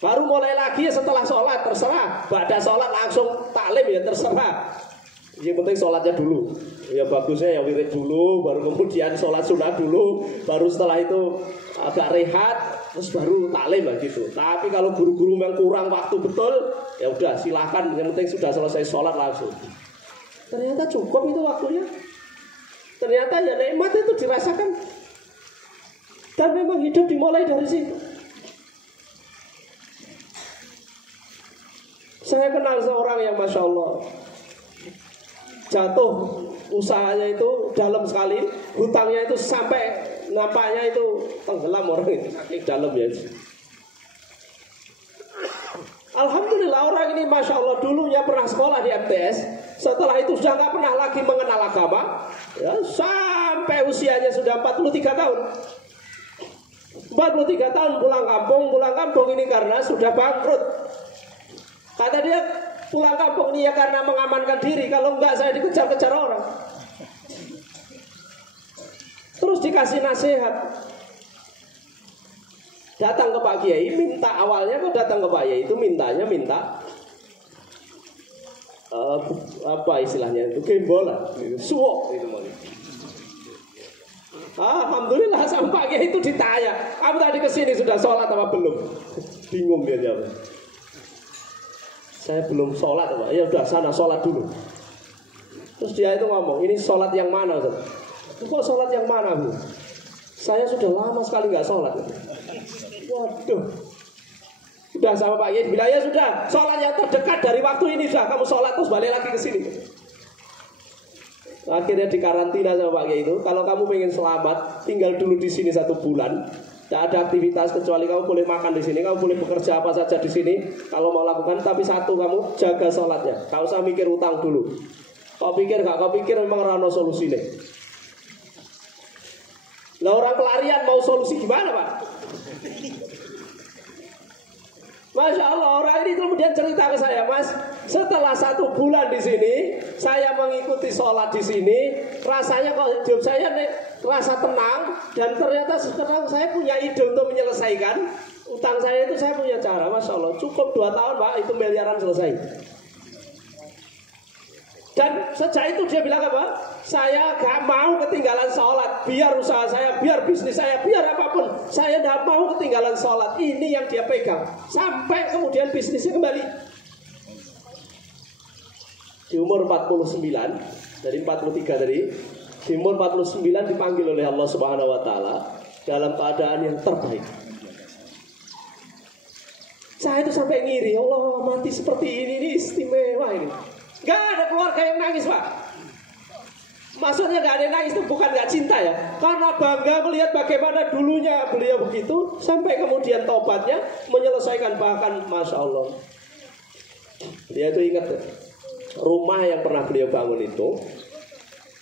Baru mulai lagi ya setelah sholat, terserah. Ba'da sholat langsung taklim ya terserah. Yang penting sholatnya dulu. Ya bagusnya ya wirid dulu, baru kemudian sholat sunat dulu, baru setelah itu agak rehat, terus baru taklim lah gitu. Tapi kalau guru-guru yang kurang waktu betul, ya udah silahkan, yang penting sudah selesai sholat langsung. Ternyata cukup itu waktunya. Ternyata ya nikmat itu dirasakan. Dan memang hidup dimulai dari situ. Saya kenal seorang yang Masya Allah jatuh, usahanya itu dalam sekali, hutangnya itu sampai nampaknya itu tenggelam orang itu, saking dalam ya. Alhamdulillah orang ini Masya Allah dulunya pernah sekolah di MTS, setelah itu sudah gak pernah lagi mengenal agama ya, sampai usianya sudah 43 tahun. 43 tahun pulang kampung ini karena sudah bangkrut. Kata dia, pulang kampung ini ya karena mengamankan diri, kalau enggak saya dikejar-kejar orang. Terus dikasih nasihat, datang ke Pak Kiai, minta awalnya kok datang ke Pak Kiai itu minta apa istilahnya itu gembolan, suwok itu mau. Alhamdulillah sama Pak Kiai itu ditanya, kamu tadi kesini sudah sholat apa belum? Bingung dia jawab. Saya belum sholat Pak. Ya udah sana sholat dulu. Terus dia itu ngomong, ini sholat yang mana? Kok sholat yang mana Bu? Saya sudah lama sekali nggak sholat. Waduh. Udah sama Pak Kiai bilang ya sudah, sholat yang terdekat dari waktu ini sudah kamu sholat terus balik lagi ke sini. Akhirnya dikarantina sama Pak Kiai itu. Kalau kamu pengen selamat, tinggal dulu di sini 1 bulan. Tidak ada aktivitas kecuali kamu boleh makan di sini, kamu boleh bekerja apa saja di sini. Kalau mau lakukan, tapi satu kamu jaga sholatnya. Kau usah mikir utang dulu. Kau pikir gak? Kau pikir memang rano solusinya. Lah orang pelarian mau solusi gimana Pak? Masya Allah orang ini kemudian cerita ke saya, Mas, setelah 1 bulan di sini, saya mengikuti sholat di sini, rasanya kok hidup saya rasa tenang dan ternyata sekarang saya punya ide untuk menyelesaikan utang saya itu. Saya punya cara, Masya Allah, cukup 2 tahun Pak, itu miliaran selesai. Dan sejak itu dia bilang apa? Saya gak mau ketinggalan sholat. Biar usaha saya, biar bisnis saya, biar apapun, saya gak mau ketinggalan sholat. Ini yang dia pegang sampai kemudian bisnisnya kembali. Di umur 49, dari 43 tadi, di umur 49 dipanggil oleh Allah Subhanahu wa taala dalam keadaan yang terbaik. Saya itu sampai ngiri, Allah mati seperti ini istimewa ini. Gak ada keluarga yang nangis Pak. Maksudnya gak ada yang nangis itu bukan gak cinta ya, karena bangga melihat bagaimana dulunya beliau begitu sampai kemudian tobatnya menyelesaikan. Bahkan Masya Allah, dia itu ingat rumah yang pernah beliau bangun itu,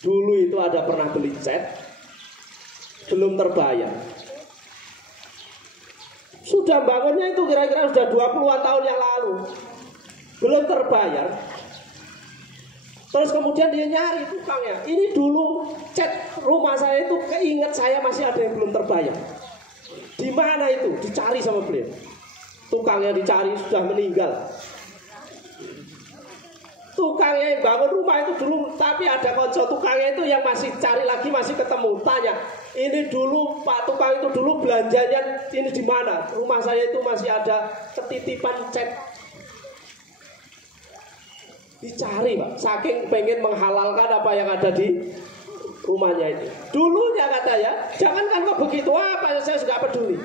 dulu itu ada pernah beli cat, belum terbayar. Sudah bangunnya itu kira-kira sudah 20-an tahun yang lalu, belum terbayar. Terus kemudian dia nyari tukangnya. Ini dulu cat rumah saya itu keinget saya masih ada yang belum terbayar. Di mana itu? Dicari sama beliau. Tukangnya dicari sudah meninggal. Tukangnya yang bangun rumah itu dulu, tapi ada konco tukangnya itu yang masih cari lagi, masih ketemu. Tanya, ini dulu Pak tukang itu dulu belanjanya ini di mana? Rumah saya itu masih ada ketitipan cat. Dicari Pak, saking pengen menghalalkan apa yang ada di rumahnya itu. Dulunya katanya, jangankan kok begitu apa, saya juga peduli.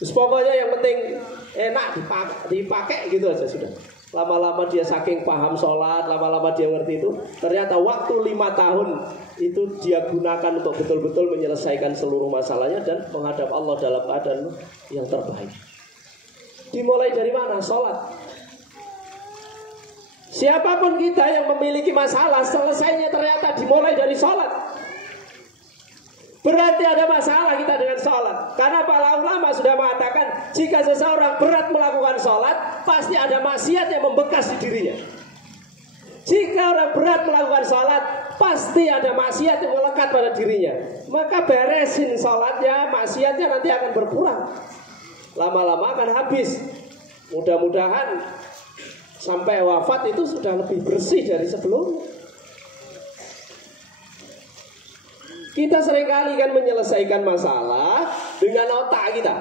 Terus pokoknya yang penting enak dipakai gitu aja sudah. Lama-lama dia saking paham sholat, lama-lama dia ngerti itu. Ternyata waktu 5 tahun itu dia gunakan untuk betul-betul menyelesaikan seluruh masalahnya dan menghadap Allah dalam keadaan yang terbaik. Dimulai dari mana? Sholat. Siapapun kita yang memiliki masalah, selesainya ternyata dimulai dari sholat. Berarti ada masalah kita dengan sholat. Karena para ulama sudah mengatakan, jika seseorang berat melakukan sholat, pasti ada maksiat yang membekas di dirinya. Jika orang berat melakukan sholat, pasti ada maksiat yang melekat pada dirinya. Maka beresin sholatnya, maksiatnya nanti akan berkurang. Lama-lama akan habis. Mudah-mudahan sampai wafat itu sudah lebih bersih dari sebelumnya. Kita seringkali kan menyelesaikan masalah dengan otak kita.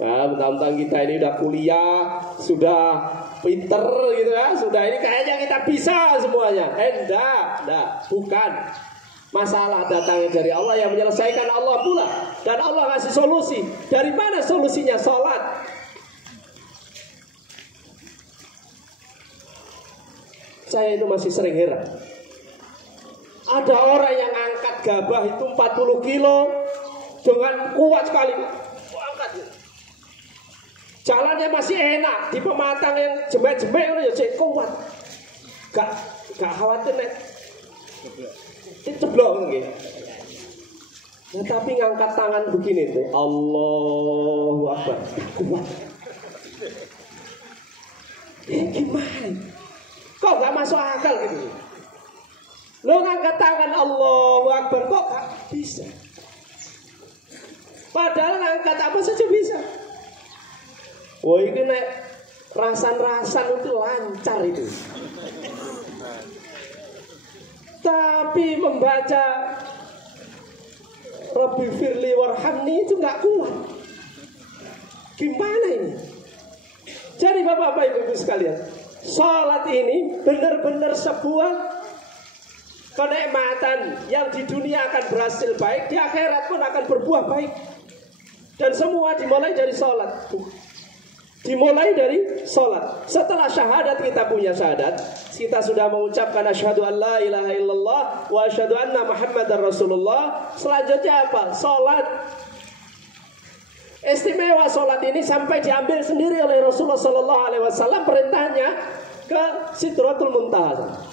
Nah, mentang-mentang kita ini udah kuliah, sudah pinter gitu ya, sudah ini kayaknya kita bisa semuanya. Enggak, bukan. Masalah datangnya dari Allah, yang menyelesaikan Allah pula. Dan Allah ngasih solusi. Dari mana solusinya? Sholat. Saya itu masih sering heran. Ada orang yang angkat gabah itu 40 kilo dengan kuat sekali. Angkat. Jalannya masih enak, di pematang yang jemek-jemek itu ya kuat. Gak khawatir nek. Ceblok nggih. Nah, tapi ngangkat tangan begini tuh, Allahu Akbar. Kuat. Gimana? Kok gak masuk akal gitu? Lo ngangkat tangan Allahu Akbar kok gak bisa? Padahal ngangkat apa saja bisa. Wah, ini nek rasan-rasan itu lancar itu. Tapi membaca Rabbi firli warhamni itu gak kuat. Gimana ini? Jadi Bapak-Bapak Ibu sekalian, salat ini benar-benar sebuah kenikmatan yang di dunia akan berhasil baik, di akhirat pun akan berbuah baik. Dan semua dimulai dari salat. Dimulai dari salat. Setelah syahadat, kita punya syahadat, kita sudah mengucapkan asyhadu an la ilaha illallah wa asyhadu anna muhammadar rasulullah. Selanjutnya apa? Salat. Istimewa salat ini sampai diambil sendiri oleh Rasulullah sallallahu alaihi wasallam, perintahnya ke Sidratul Muntaha.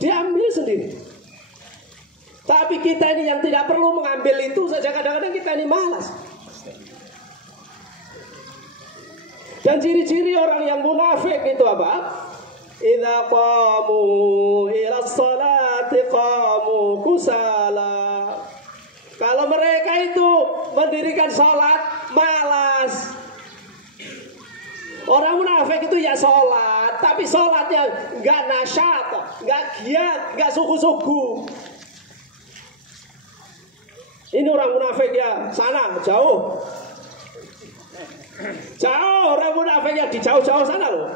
Diambil sendiri. Tapi kita ini yang tidak perlu mengambil itu saja, kadang-kadang kita ini malas. Dan ciri-ciri orang yang munafik itu apa? Idza qamu ila sholati qamu kusala. Kalau mereka itu mendirikan sholat, malas. Orang munafik itu ya sholat, tapi sholatnya nggak nasyat, nggak giat, nggak suku-suku. Ini orang munafik ya sana jauh, orang munafik ya di jauh-jauh sana loh.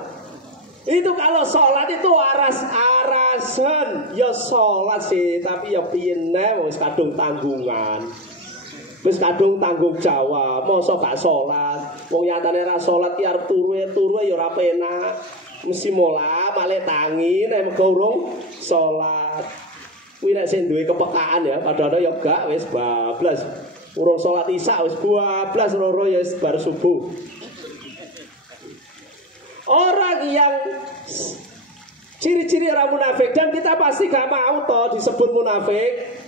Itu kalau sholat itu arasan, ya sholat sih, tapi ya piye wis kadung tanggungan. Wis kadung tanggung jawab, mosok gak sholat. Wong nyatane ra sholat ki arep turu ya ora penak. Mesti mola male tangi nek mergo urung sholat. Kuwi nek sing duwe kepekaan ya, padahal ya gak wis bablas. Urung sholat isya wis bablas loro ya bar subuh. Orang yang ciri-ciri orang munafik, dan kita pasti gak mau toh disebut munafik.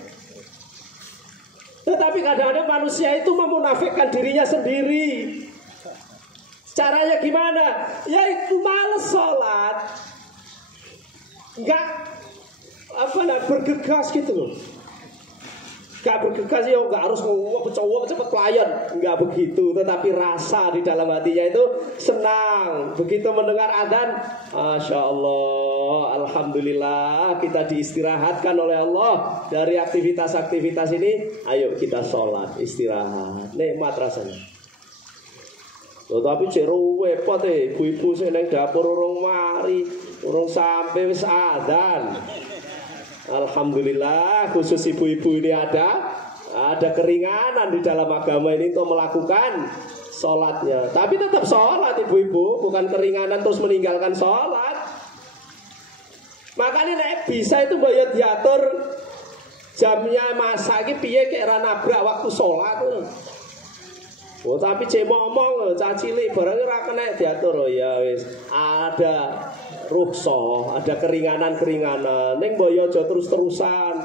Tetapi kadang-kadang manusia itu memunafikkan dirinya sendiri. Caranya gimana? Yaitu males sholat, nggak bergegas gitu loh. Gak bergegas ya, gak harus cowok cepet klien, nggak begitu. Tetapi rasa di dalam hatinya itu senang. Begitu mendengar adzan, Masya Allah, Alhamdulillah, kita diistirahatkan oleh Allah dari aktivitas-aktivitas ini. Ayo kita sholat, istirahat, nikmat rasanya. Tapi cek repot ibu-ibu sing nang dapur urung mari, urung sampai wis adzan. Alhamdulillah, khusus ibu-ibu ini ada keringanan di dalam agama ini untuk melakukan sholatnya. Tapi tetap sholat ibu-ibu, bukan keringanan terus meninggalkan sholat. Makanya nek bisa itu mbok diatur jamnya masak iki piye kek ra nabrak waktu sholat. Oh, tapi cek ngomong cah cilik barang ora kena diatur. Oh ya wis, ada rukhsah, ada keringanan-keringanan. Ning mbok yo aja terus-terusan.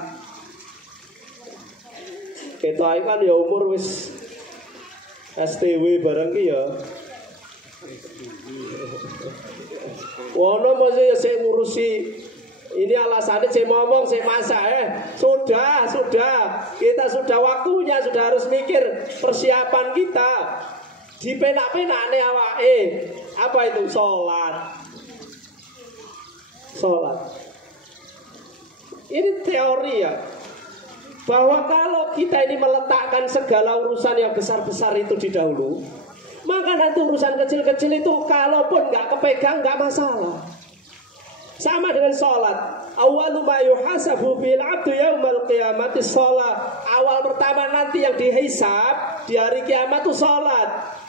Ketoke kan ya umur wis STW barang ki ya. Wono mesti sing ngurusi. Ini alasannya saya ngomong, saya masak Sudah kita sudah waktunya, sudah harus mikir persiapan kita. Di penak-penak nih awake. Apa itu? Sholat. Ini teori ya. bahwa kalau kita ini meletakkan segala urusan yang besar-besar itu di dahulu, maka nanti urusan kecil-kecil itu kalaupun nggak kepegang nggak masalah. Sama dengan sholat. Awalu ma yuhasabu bil abdu yaumal qiyamati sholat. Awal pertama nanti yang dihisab di hari kiamat itu sholat.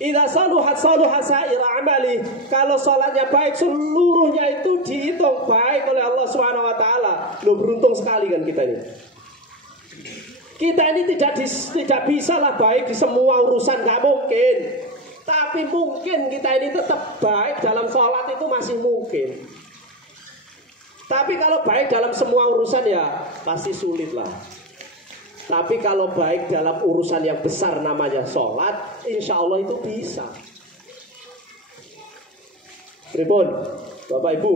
Idza saluhat saluha sa'ir amali. Kalau sholatnya baik, seluruhnya itu dihitung baik oleh Allah Subhanahu wa taala. Loh, beruntung sekali kan kita ini. Kita ini tidak bisa lah baik di semua urusan, nggak mungkin. Tapi mungkin kita ini tetap baik dalam sholat itu masih mungkin. Tapi kalau baik dalam semua urusan ya pasti sulit lah. Tapi kalau baik dalam urusan yang besar namanya sholat, insya Allah itu bisa. Pripun, Bapak Ibu?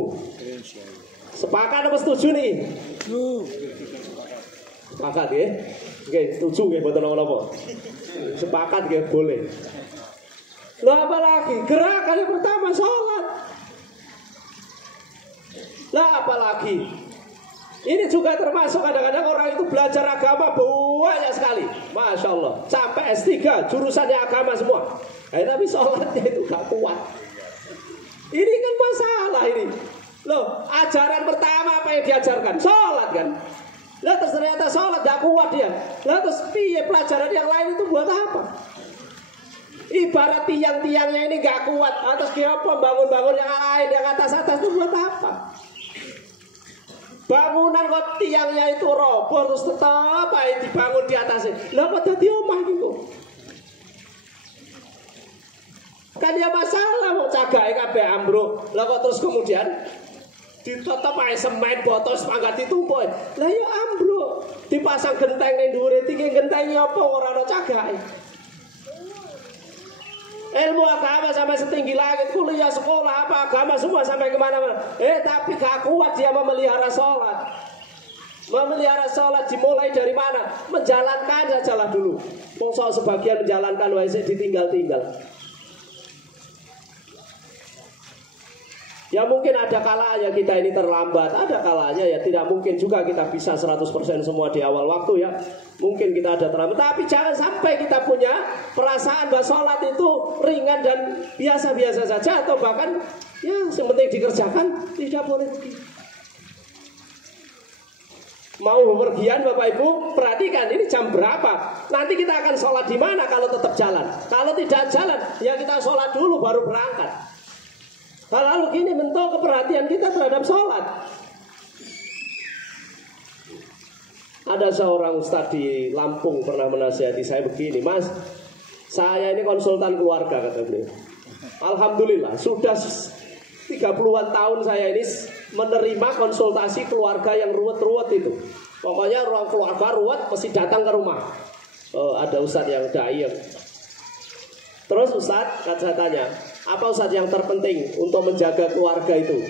Sepakat apa setuju nih? Sepakat ya? Oke, setuju ya, betul apa? Sepakat ya, boleh. Loh, apalagi gerakan yang pertama sholat. Lah apalagi ini juga termasuk kadang-kadang orang itu belajar agama banyak sekali, Masya Allah, sampai S3 jurusannya agama semua. Tapi sholatnya itu gak kuat. Ini kan masalah ini. Loh, ajaran pertama apa yang diajarkan? Sholat kan. Lah terus ternyata sholat gak kuat dia. Lah terus piye pelajaran yang lain itu buat apa? Ibarat tiang-tiangnya ini gak kuat, atas dia bangun-bangun yang lain, yang atas-atas itu buat apa? Bangunan kok tiangnya itu roboh terus tetap aja dibangun di atasnya. Lah kok dadi omah gitu? Kan ya masalah mau cagake kabeh ambruk. Lah kok terus kemudian ditetep ae semen botol sepangkat ditumpuk. Lah ya ambruk. Dipasang genteng ning dhuwure iki gentenge apa ora ono cagake. Ilmu agama sampai setinggi langit, kuliah sekolah apa agama semua sampai kemana-mana. Tapi gak kuat dia memelihara sholat. Memelihara sholat dimulai dari mana? Menjalankan sajalah dulu. Mongso sebagian menjalankan wajib ditinggal-tinggal. Ya mungkin ada kalanya kita ini terlambat, ada kalanya ya tidak mungkin juga kita bisa 100% semua di awal waktu ya. Mungkin kita ada terlambat, tapi jangan sampai kita punya perasaan bahwa sholat itu ringan dan biasa-biasa saja, atau bahkan ya yang penting dikerjakan, tidak boleh begitu. Mau bepergian Bapak Ibu, perhatikan ini jam berapa. Nanti kita akan sholat di mana kalau tetap jalan. Kalau tidak jalan, ya kita sholat dulu baru berangkat. Lalu gini bentuk keperhatian kita terhadap sholat. Ada seorang ustadz di Lampung pernah menasihati saya begini, Mas, saya ini konsultan keluarga, kata beliau. Alhamdulillah sudah 30-an tahun saya ini menerima konsultasi keluarga yang ruwet-ruwet itu. Pokoknya ruang keluarga ruwet mesti datang ke rumah. Ada ustadz yang dai. Terus ustadz, saya tanya, apa ustadz yang terpenting untuk menjaga keluarga itu?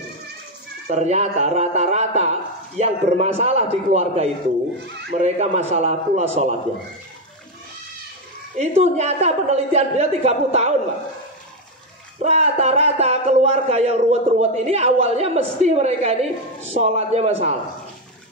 Ternyata rata-rata yang bermasalah di keluarga itu, mereka masalah pula sholatnya. Itu nyata penelitian beliau 30 tahun Pak. Rata-rata keluarga yang ruwet-ruwet ini awalnya mesti mereka ini sholatnya masalah.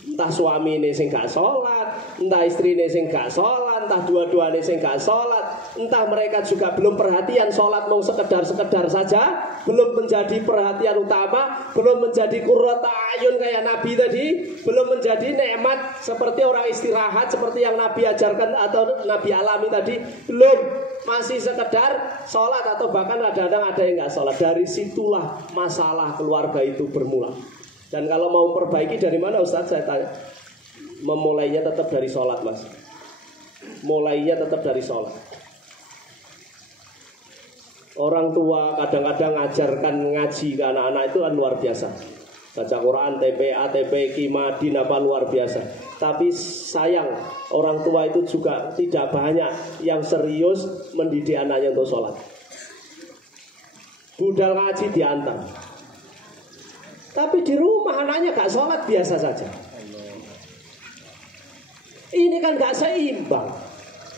Entah suami ini sing gak sholat, entah istri ini sing gak sholat, entah dua-duanya sing gak sholat, entah mereka juga belum perhatian sholat mau sekedar-sekedar saja, belum menjadi perhatian utama, belum menjadi qurrata ayun kayak Nabi tadi, belum menjadi nikmat seperti orang istirahat seperti yang Nabi ajarkan atau Nabi alami tadi, belum, masih sekedar sholat atau bahkan kadang-kadang ada yang gak sholat. Dari situlah masalah keluarga itu bermula. Dan kalau mau perbaiki dari mana Ustaz? Saya tanya. Memulainya tetap dari sholat Mas. Mulainya tetap dari sholat. Orang tua kadang-kadang ngajarkan ngaji ke anak-anak itu kan luar biasa. Baca Quran, TPA, TPQ, Madin apa luar biasa. Tapi sayang orang tua itu juga tidak banyak yang serius mendidik anaknya untuk sholat. Budal ngaji diantar. Tapi di rumah anaknya gak sholat biasa saja. Ini kan gak seimbang.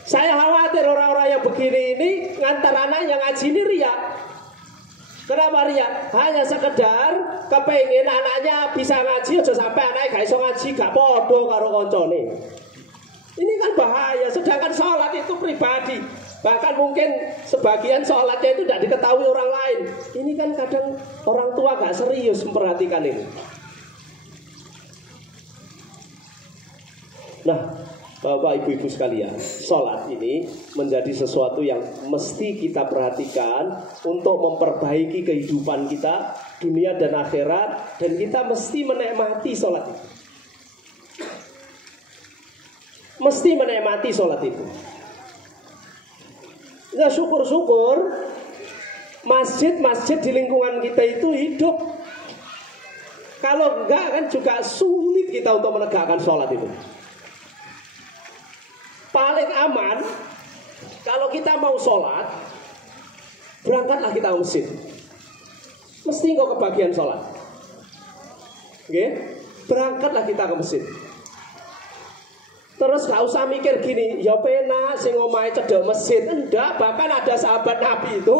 Saya khawatir orang-orang yang begini ini ngantar anaknya ngaji ini riya. Kenapa riya? Hanya sekedar kepengen anaknya bisa ngaji, aja sampai anaknya gak iso ngaji, gak podo karo koncone. Ini kan bahaya. Sedangkan sholat itu pribadi. Bahkan mungkin sebagian sholatnya itu tidak diketahui orang lain. Ini kan kadang orang tua gak serius memperhatikan ini. Nah, Bapak Ibu-Ibu sekalian, sholat ini menjadi sesuatu yang mesti kita perhatikan untuk memperbaiki kehidupan kita, dunia dan akhirat, dan kita mesti menikmati sholat itu. Mesti menikmati sholat itu. Nah, syukur-syukur masjid-masjid di lingkungan kita itu hidup. Kalau enggak kan juga sulit kita untuk menegakkan sholat itu. Paling aman kalau kita mau sholat, berangkatlah kita ke masjid. Mesti kok kebagian sholat. Oke? Berangkatlah kita ke masjid. Terus gak usah mikir gini, ya penak sing omahe cedek masjid. Enggak, bahkan ada sahabat Nabi itu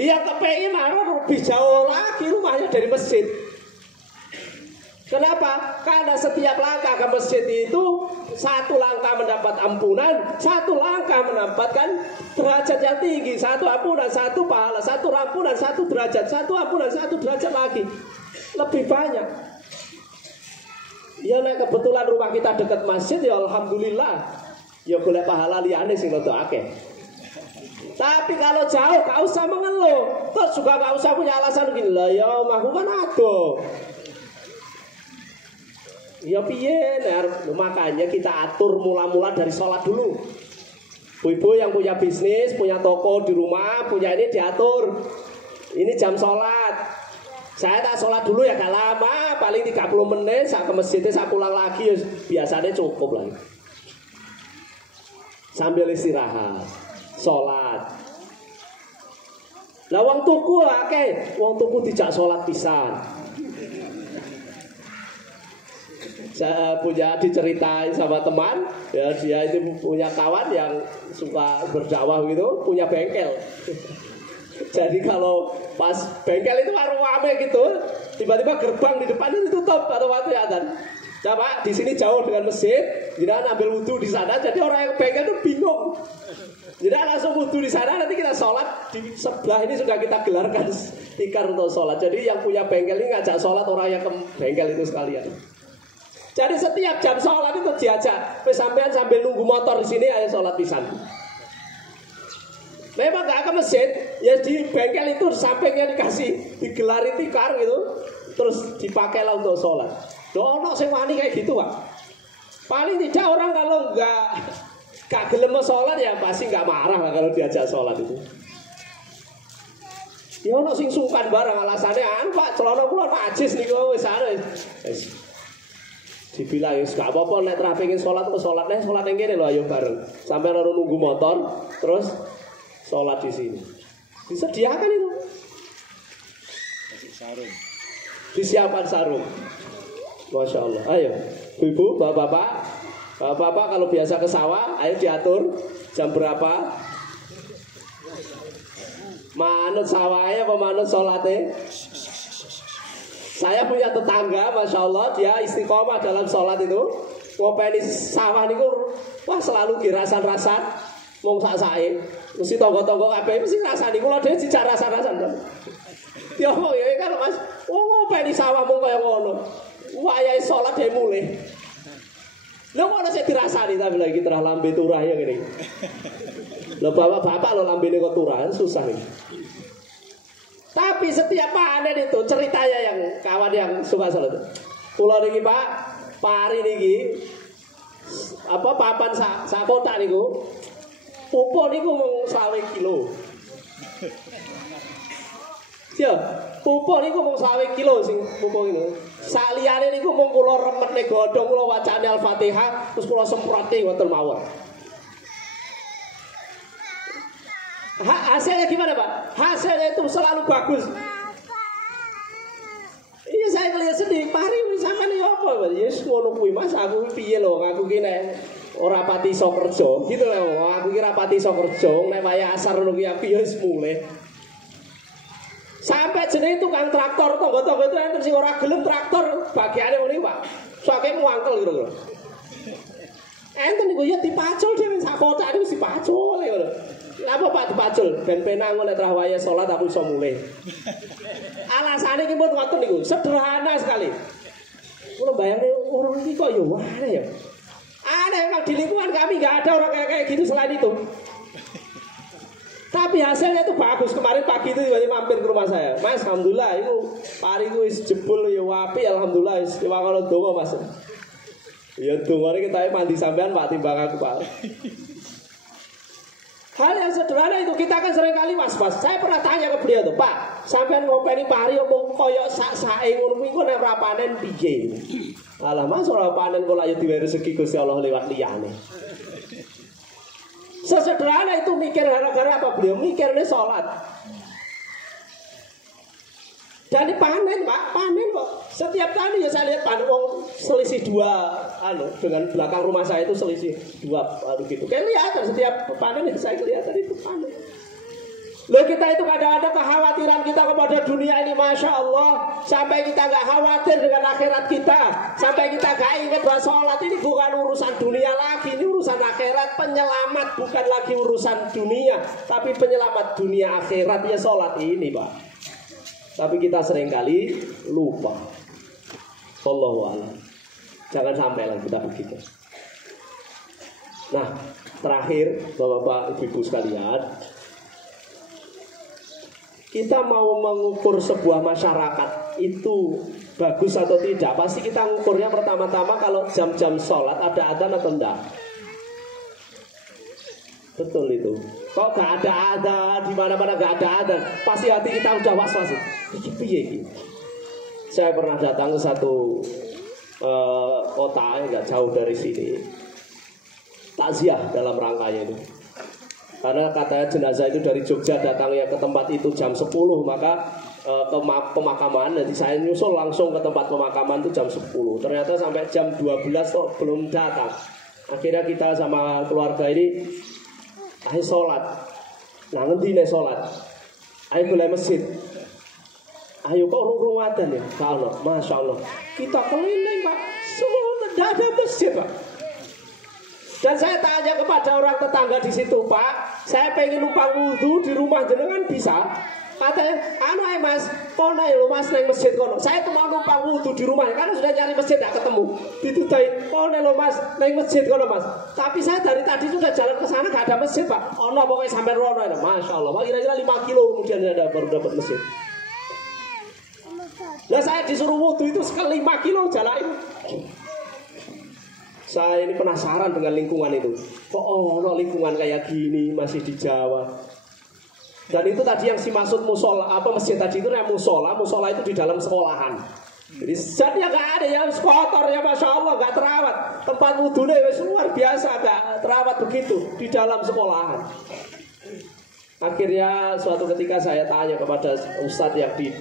yang kepengin lebih jauh lagi rumahnya dari masjid. Kenapa? Karena setiap langkah ke masjid itu satu langkah mendapat ampunan, satu langkah mendapatkan derajat yang tinggi, satu ampunan, satu pahala, satu ampunan, satu derajat, satu ampunan, satu derajat lagi. Lebih banyak. Ya nek kebetulan rumah kita dekat masjid ya alhamdulillah. Ya golek pahala liyane sing rada akeh. Tapi kalau jauh gak usah mengeluh. Terus juga gak usah punya alasan gini lah ya omahku kan adoh. Ya piye, makanya kita atur mula-mula dari sholat dulu. Ibu yang punya bisnis, punya toko di rumah, punya ini diatur. Ini jam sholat. Saya tak sholat dulu ya gak lama, paling 30 menit, saya ke masjidnya saya pulang lagi, ya biasanya cukup lah. Sambil istirahat, sholat. Lah wong tuku akeh, wong tuku dijak sholat pisan. Saya punya diceritain sama teman, ya dia itu punya kawan yang suka berdakwah gitu, punya bengkel. Jadi kalau pas bengkel itu baru rame gitu, tiba-tiba gerbang di depan itu tutup atau waktu adzan. Coba di sini jauh dengan masjid, kita ambil wudhu di sana, jadi orang yang bengkel itu bingung. Jadi langsung wudhu di sana, nanti kita sholat di sebelah ini sudah kita gelarkan tikar untuk sholat. Jadi yang punya bengkel ini ngajak sholat orang yang ke bengkel itu sekalian. Jadi setiap jam sholat itu diajak, sampean sambil nunggu motor di sini ayo sholat pisan. Memang gak ke masjid, ya di bengkel itu sampingnya dikasih digelari tikar gitu, terus dipakailah untuk sholat. Dono sing wani kayak gitu pak. Paling tidak orang kalau gak gelem sholat ya pasti gak marah lah kalau diajak sholat itu. Ya ono sing sungkan barang alasannya pak celana kula najis niku wis dibilang gak apa-apa nek tra pengen sholat ke sholat yang kene lho ayo bareng. Sampai orang nunggu motor terus sholat di sini. Disediakan itu. Sarung. Disiapkan sarung. Masya Allah. Ayo, ibu, bapak-bapak kalau biasa ke sawah, ayo diatur jam berapa. Manut sawahnya apa manut sholatnya? Saya punya tetangga, Masya Allah, dia istiqomah dalam sholat itu. Ngopeni sawah niku, wah selalu dirasan-rasan. Wong sak-sake, mesti tonggo-tonggo kabeh mesti rasani. Kula dhewe dijak rasan-rasan. Ya omong ya kan Mas, wong ngopeni sawah mung kaya ngono. Wayahe sholat dhewe mulih. Lha kok ana sing dirasani tapi lagi terah lambe turah ya ngene. Lho bapak-bapak lho lambene kok turah susah nih. Tapi setiap panen itu ceritanya yang kawan yang suka sholat. Kula niki Pak, pari niki apa papan sak kotak niku. Pupuk niku mung 20 kilo. Ya, pupuk niku mung 20 kilo sing pupuk niku. Sak liyane niku mung kula remetne godhong kula wacane Al-Fatihah terus kula semproti ngoten mawon. Hasilnya gimana Pak? Hasilnya itu selalu bagus. Iya saya ngeliat sedih. Pari sampean yo apa? Yes ngono kuwi Mas. Aku piye lho? Aku ki nek ora pati iso kerja. Gitu lho. Aku ki ora pati iso kerja. Nek wayah asar ngono ki aku yo wis mulih. Sampai jenenge tukang traktor tonggo-tonggo itu enten sing ora gelem traktor bagiane ngene Pak. Soke muangkel gitu. Enten niku ya dipacul dhewe sak kotak niku dipacul ngono. Lha apa Pak dipacul? Ben penang nek trah waya salat aku iso mulih. Alasane iki pun ngoten niku, sederhana sekali. Kulo bayangke orang iki kok ya aneh ya. Aneh memang di lingkungan kami enggak ada orang kayak gitu selain itu. Tapi hasilnya itu bagus. Kemarin pagi itu tiba-tiba mampir ke rumah saya. Mas, alhamdulillah itu pari itu jebul ya wapi, alhamdulillah wis kalau donga Mas. Ya dongane kita mandi sampean Pak timbang aku Pak. Hal yang sederhana itu kita kan sering kali was-was. Saya pernah tanya ke beliau tuh, Pak, sampean ngopeni pari omong koyok sak-sake ngono kuwi kok nek ora panen piye? Alah Mas ora panen kok lak yo diwehi rezeki Gusti Allah lewat liyane. Sesederhana itu mikir gara-gara apa beliau mikirnya sholat. Dan panen Pak, panen kok. Setiap kali ya saya lihat panen selisih 2 dengan belakang rumah saya itu selisih 2 gitu. Kayak lihat setiap panen yang saya kelihatan itu panen. Loh kita itu kadang-kadang kekhawatiran kita kepada dunia ini Masya Allah. Sampai kita gak khawatir dengan akhirat kita. Sampai kita gak ingat bahwa sholat ini bukan urusan dunia lagi. Ini urusan akhirat. Penyelamat bukan lagi urusan dunia. Tapi penyelamat dunia akhirat ya sholat ini Pak. Tapi kita seringkali lupa. Wallahu a'lam. Jangan sampai lah kita begitu. Nah terakhir Bapak-bapak Ibu sekalian, kita mau mengukur sebuah masyarakat itu bagus atau tidak, pasti kita ngukurnya pertama-tama kalau jam-jam sholat ada adzan atau enggak. Betul itu. Kok gak ada adzan, di mana-mana gak ada adzan, pasti hati kita udah was-was. Iki piye iki? Saya pernah datang ke satu kota yang gak jauh dari sini, takziah dalam rangkanya itu. Karena katanya jenazah itu dari Jogja datangnya ke tempat itu jam 10, maka ke pemakaman, nanti saya nyusul langsung ke tempat pemakaman itu jam 10. Ternyata sampai jam 12 kok belum datang. Akhirnya kita sama keluarga ini ayo sholat. Nah ngendi nih sholat? Ayo golek masjid. Ayo kok rung adzan ya? Kalau Masya Allah kita keliling Pak, semua tidak ada masjid Pak. Dan saya tanya kepada orang tetangga di situ, Pak, saya pengen numpang wudhu di rumah jenengan bisa? Katanya, Mas, kono ya Mas nang masjid kono. Saya tuh mau numpang wudhu di rumah, karena sudah cari masjid tidak ketemu. Ditudain, kono lo Mas nang masjid kono Mas. Tapi saya dari tadi sudah jalan ke sana gak ada masjid Pak. Ono pokoknya sampai rono ya, Masya Allah. Kira-kira 5 kilo kemudian baru dapat masjid. Lah saya disuruh wudhu itu sekali 5 kilo jalan itu. Saya ini penasaran dengan lingkungan itu. Kok lingkungan kayak gini masih di Jawa. Dan itu tadi yang si maksud musola, apa masjid tadi itu yang musola itu di dalam sekolahan. Jadi sejatinya gak ada yang kotor ya Masya Allah, gak terawat. Tempat wudhunya luar biasa, gak terawat begitu di dalam sekolahan. Akhirnya suatu ketika saya tanya kepada Ustadz yang di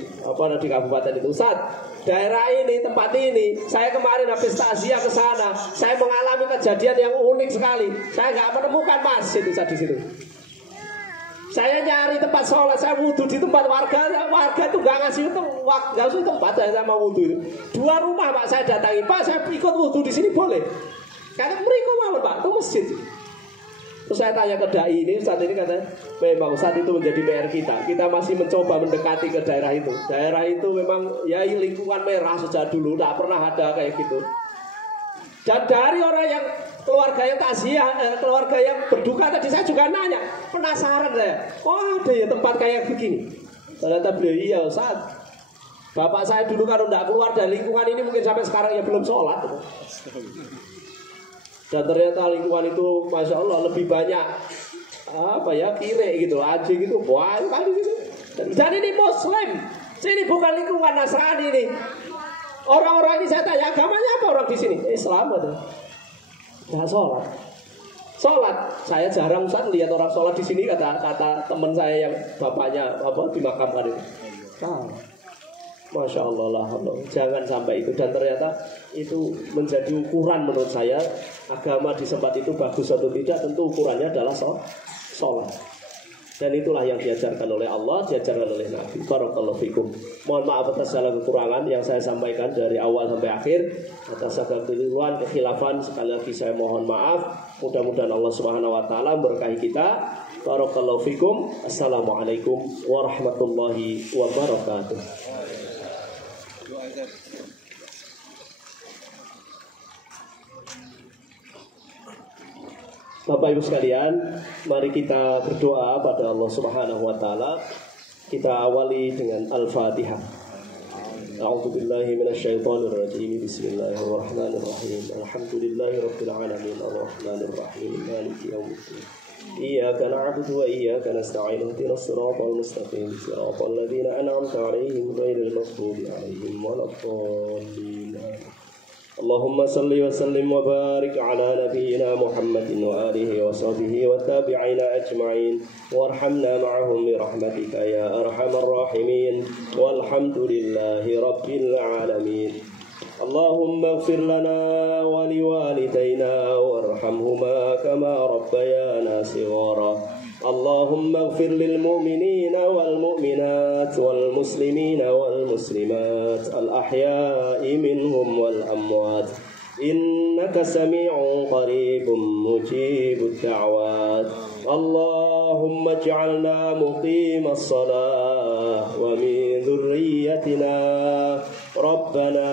kabupaten itu, Ustadz, daerah ini, tempat ini, saya kemarin habis takziah ke sana, saya mengalami kejadian yang unik sekali. Saya nggak menemukan masjid di situ. Saya nyari tempat sholat, saya wudhu di tempat warga itu nggak ngasih tempat saya mau wudhu. 2 rumah Pak saya datangi, Pak saya ikut wudhu di sini boleh? Kata mereka mau Pak, itu masjid. Terus saya tanya ke dai ini, saat ini katanya memang saat itu menjadi PR kita. Kita masih mencoba mendekati ke daerah itu. Daerah itu memang ya lingkungan merah sejak dulu, tidak pernah ada kayak gitu. Dan dari orang yang keluarga yang takziah, keluarga yang berduka tadi saya juga nanya, penasaran saya. Oh ada ya tempat kayak begini. Ternyata beliau iya Ustaz. Bapak saya dulu kalau tidak keluar dari lingkungan ini mungkin sampai sekarang ya belum sholat. Dan ternyata lingkungan itu Masya Allah lebih banyak kire gitu, anjing gitu, banyak kali gitu. Dan ini Muslim, sini bukan lingkungan Nasrani ini. Orang-orang ini saya tanya agamanya apa orang di sini? Islam betul. Nggak sholat. Saya jarang Ustaz lihat orang sholat di sini, kata teman saya yang bapaknya dimakamkan itu. Masya Allah, jangan sampai itu. Dan ternyata itu menjadi ukuran menurut saya. Agama di tempat itu bagus atau tidak, tentu ukurannya adalah sholat. Dan itulah yang diajarkan oleh Allah, diajarkan oleh Nabi. Barakallahu fikum. Mohon maaf atas segala kekurangan yang saya sampaikan dari awal sampai akhir. Atas segala kekeliruan, kekhilafan, sekali lagi saya mohon maaf. Mudah-mudahan Allah Subhanahu wa taala berkahi kita. Barakallahu fikum. Assalamualaikum warahmatullahi wabarakatuh. Bapak Ibu sekalian, mari kita berdoa pada Allah Subhanahu wa taala. Kita awali dengan Al-Fatihah. A'udzubillahi minasyaitonir rajim. Bismillahirrahmanirrahim. Alhamdulillahirabbil alamin arrahmanir rahim maliki yaumiddin. Iyyaka na'budu wa iyyaka nasta'in. Ihdinas siratal mustaqim. Siratal ladzina an'amta 'alaihim ghairil maghdubi 'alaihim waladdallin. اللهم صل وسلم وبارك على نبينا محمد وآله وصحبه والتابعين أجمعين وارحمنا معهم برحمتك يا أرحم الراحمين والحمد لله رب العالمين. اللهم اغفر لنا ولوالدينا وارحمهما كما ربيانا صغارا. اللهم اغفر للمؤمنين والمؤمنات والمسلمين والمسلمات الأحياء منهم والأموات إنك سميع قريب مجيب الدعوات. اللهم اجعلنا مقيم الصلاة ومن ذريتنا ربنا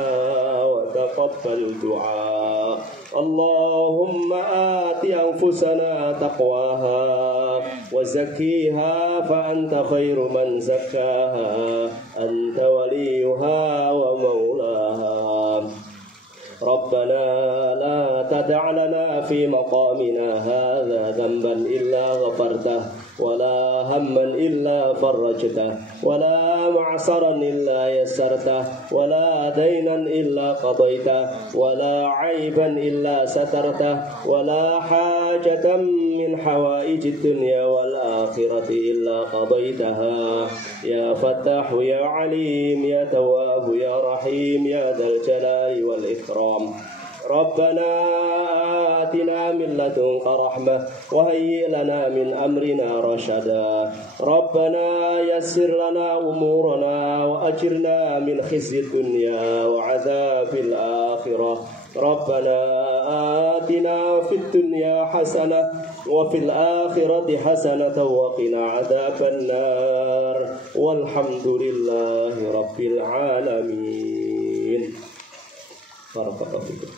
وتقبل دعاء. اللهم آت أنفسنا تقواها وزكيها فأنت خير من زكاها أنت وليها ومولاها. ربنا لا تدع لنا في مقامنا هذا ذنبا إلا غفرته ولا هما إلا فرجته ولا معصرا إلا يسرته ولا دينا إلا قضيته ولا عيبا إلا سترته ولا حاجة من حوائج الدنيا والآخرة إلا قضيتها يا فتاح يا عليم يا تواب يا رحيم يا ذا الجلال والإكرام. ربنا آتنا من لدنك رحمة وهيئ لنا من أمرنا رشدا. ربنا يسر لنا أمورنا وأجرنا من خزي الدنيا وعذاب الآخرة. ربنا آتنا في الدنيا حسنة وفي الآخرة حسنة وقنا عذاب النار والحمد لله رب العالمين. بارك الله فيكم.